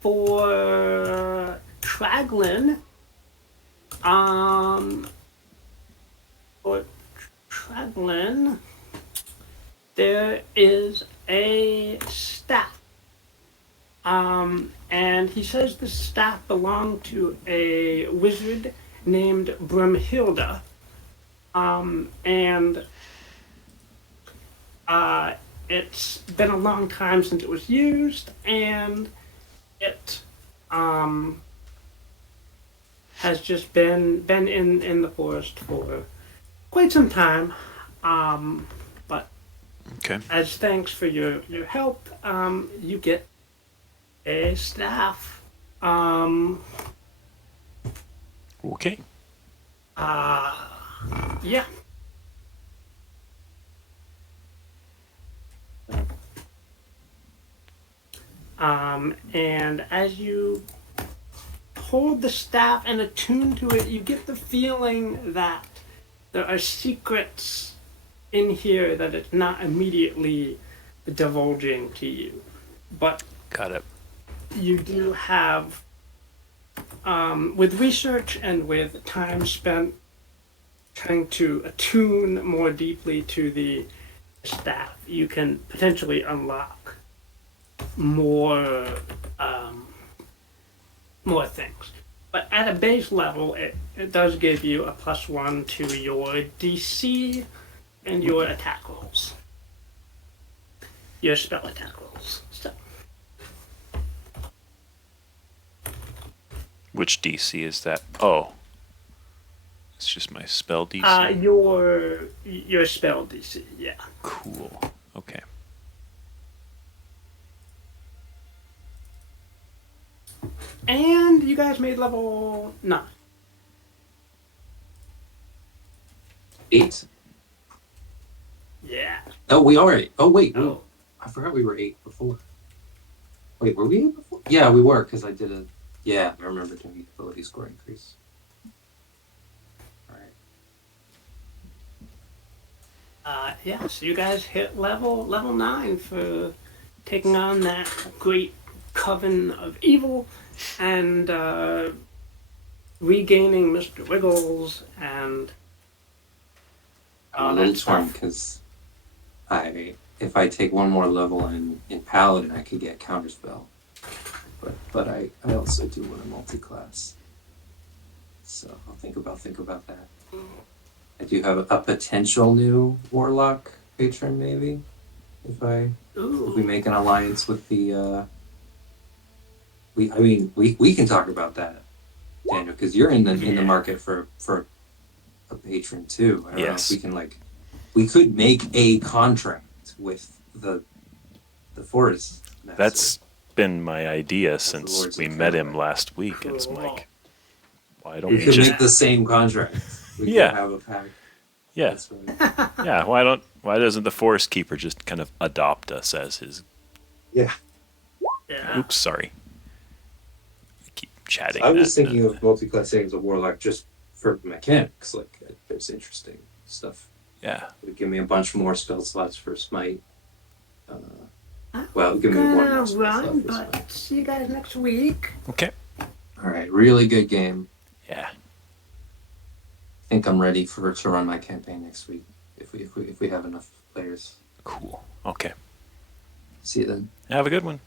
For Traglin, for Traglin, there is a staff. And he says the staff belonged to a wizard named Brumhilda. And it's been a long time since it was used, and it has just been in the forest for quite some time. But Okay. as thanks for your help, you get a staff. Okay. Yeah. And as you hold the staff and attune to it, you get the feeling that there are secrets in here that it's not immediately divulging to you. But Got it. you do have, with research and with time spent trying to attune more deeply to the staff, you can potentially unlock more more things. But at a base level, it does give you a +1 to your DC and your attack rolls. Your spell attack rolls. So, Which DC is that? Oh. It's just my spell DC. your spell DC, yeah. Cool. Okay. And you guys made level 9. 8. Yeah. Oh, we are 8. Oh wait, Oh. I forgot we were 8 before. Wait, were we 8 before? Yeah, we were because I did a. Yeah, I remember doing the ability score increase. All right. Yeah, so you guys hit level 9 for taking on that great coven of evil and regaining Mr. Wiggles and I'm a little torn because if I take one more level in Paladin, I could get Counterspell. But I also do want a multi-class. So I'll think about that. I do have a potential new Warlock patron, maybe, if we make an alliance with the. We can talk about that, Daniel, because you're in the market for a patron too. I don't know if we can we could make a contract with the forest master. That's been my idea the since Lords we of met him Fairlight. last week. It's Cool. like, why don't We we could just... make the same contract. We Yeah. could have a pact. Yeah. That's right. Yeah. Why doesn't the forest keeper just kind of adopt us as his? Yeah. Yeah. Oops, sorry. I keep chatting. I was thinking of multi-classing as a warlock just for mechanics. Like, there's interesting stuff. Yeah. It would give me a bunch more spell slots for smite. I'm Well, give me one gonna more spell slot run, for but smite. see you guys next week. Okay. All right, really good game. Yeah. I think I'm ready to run my campaign next week if we have enough players. Cool. Okay. See you then. Have a good one.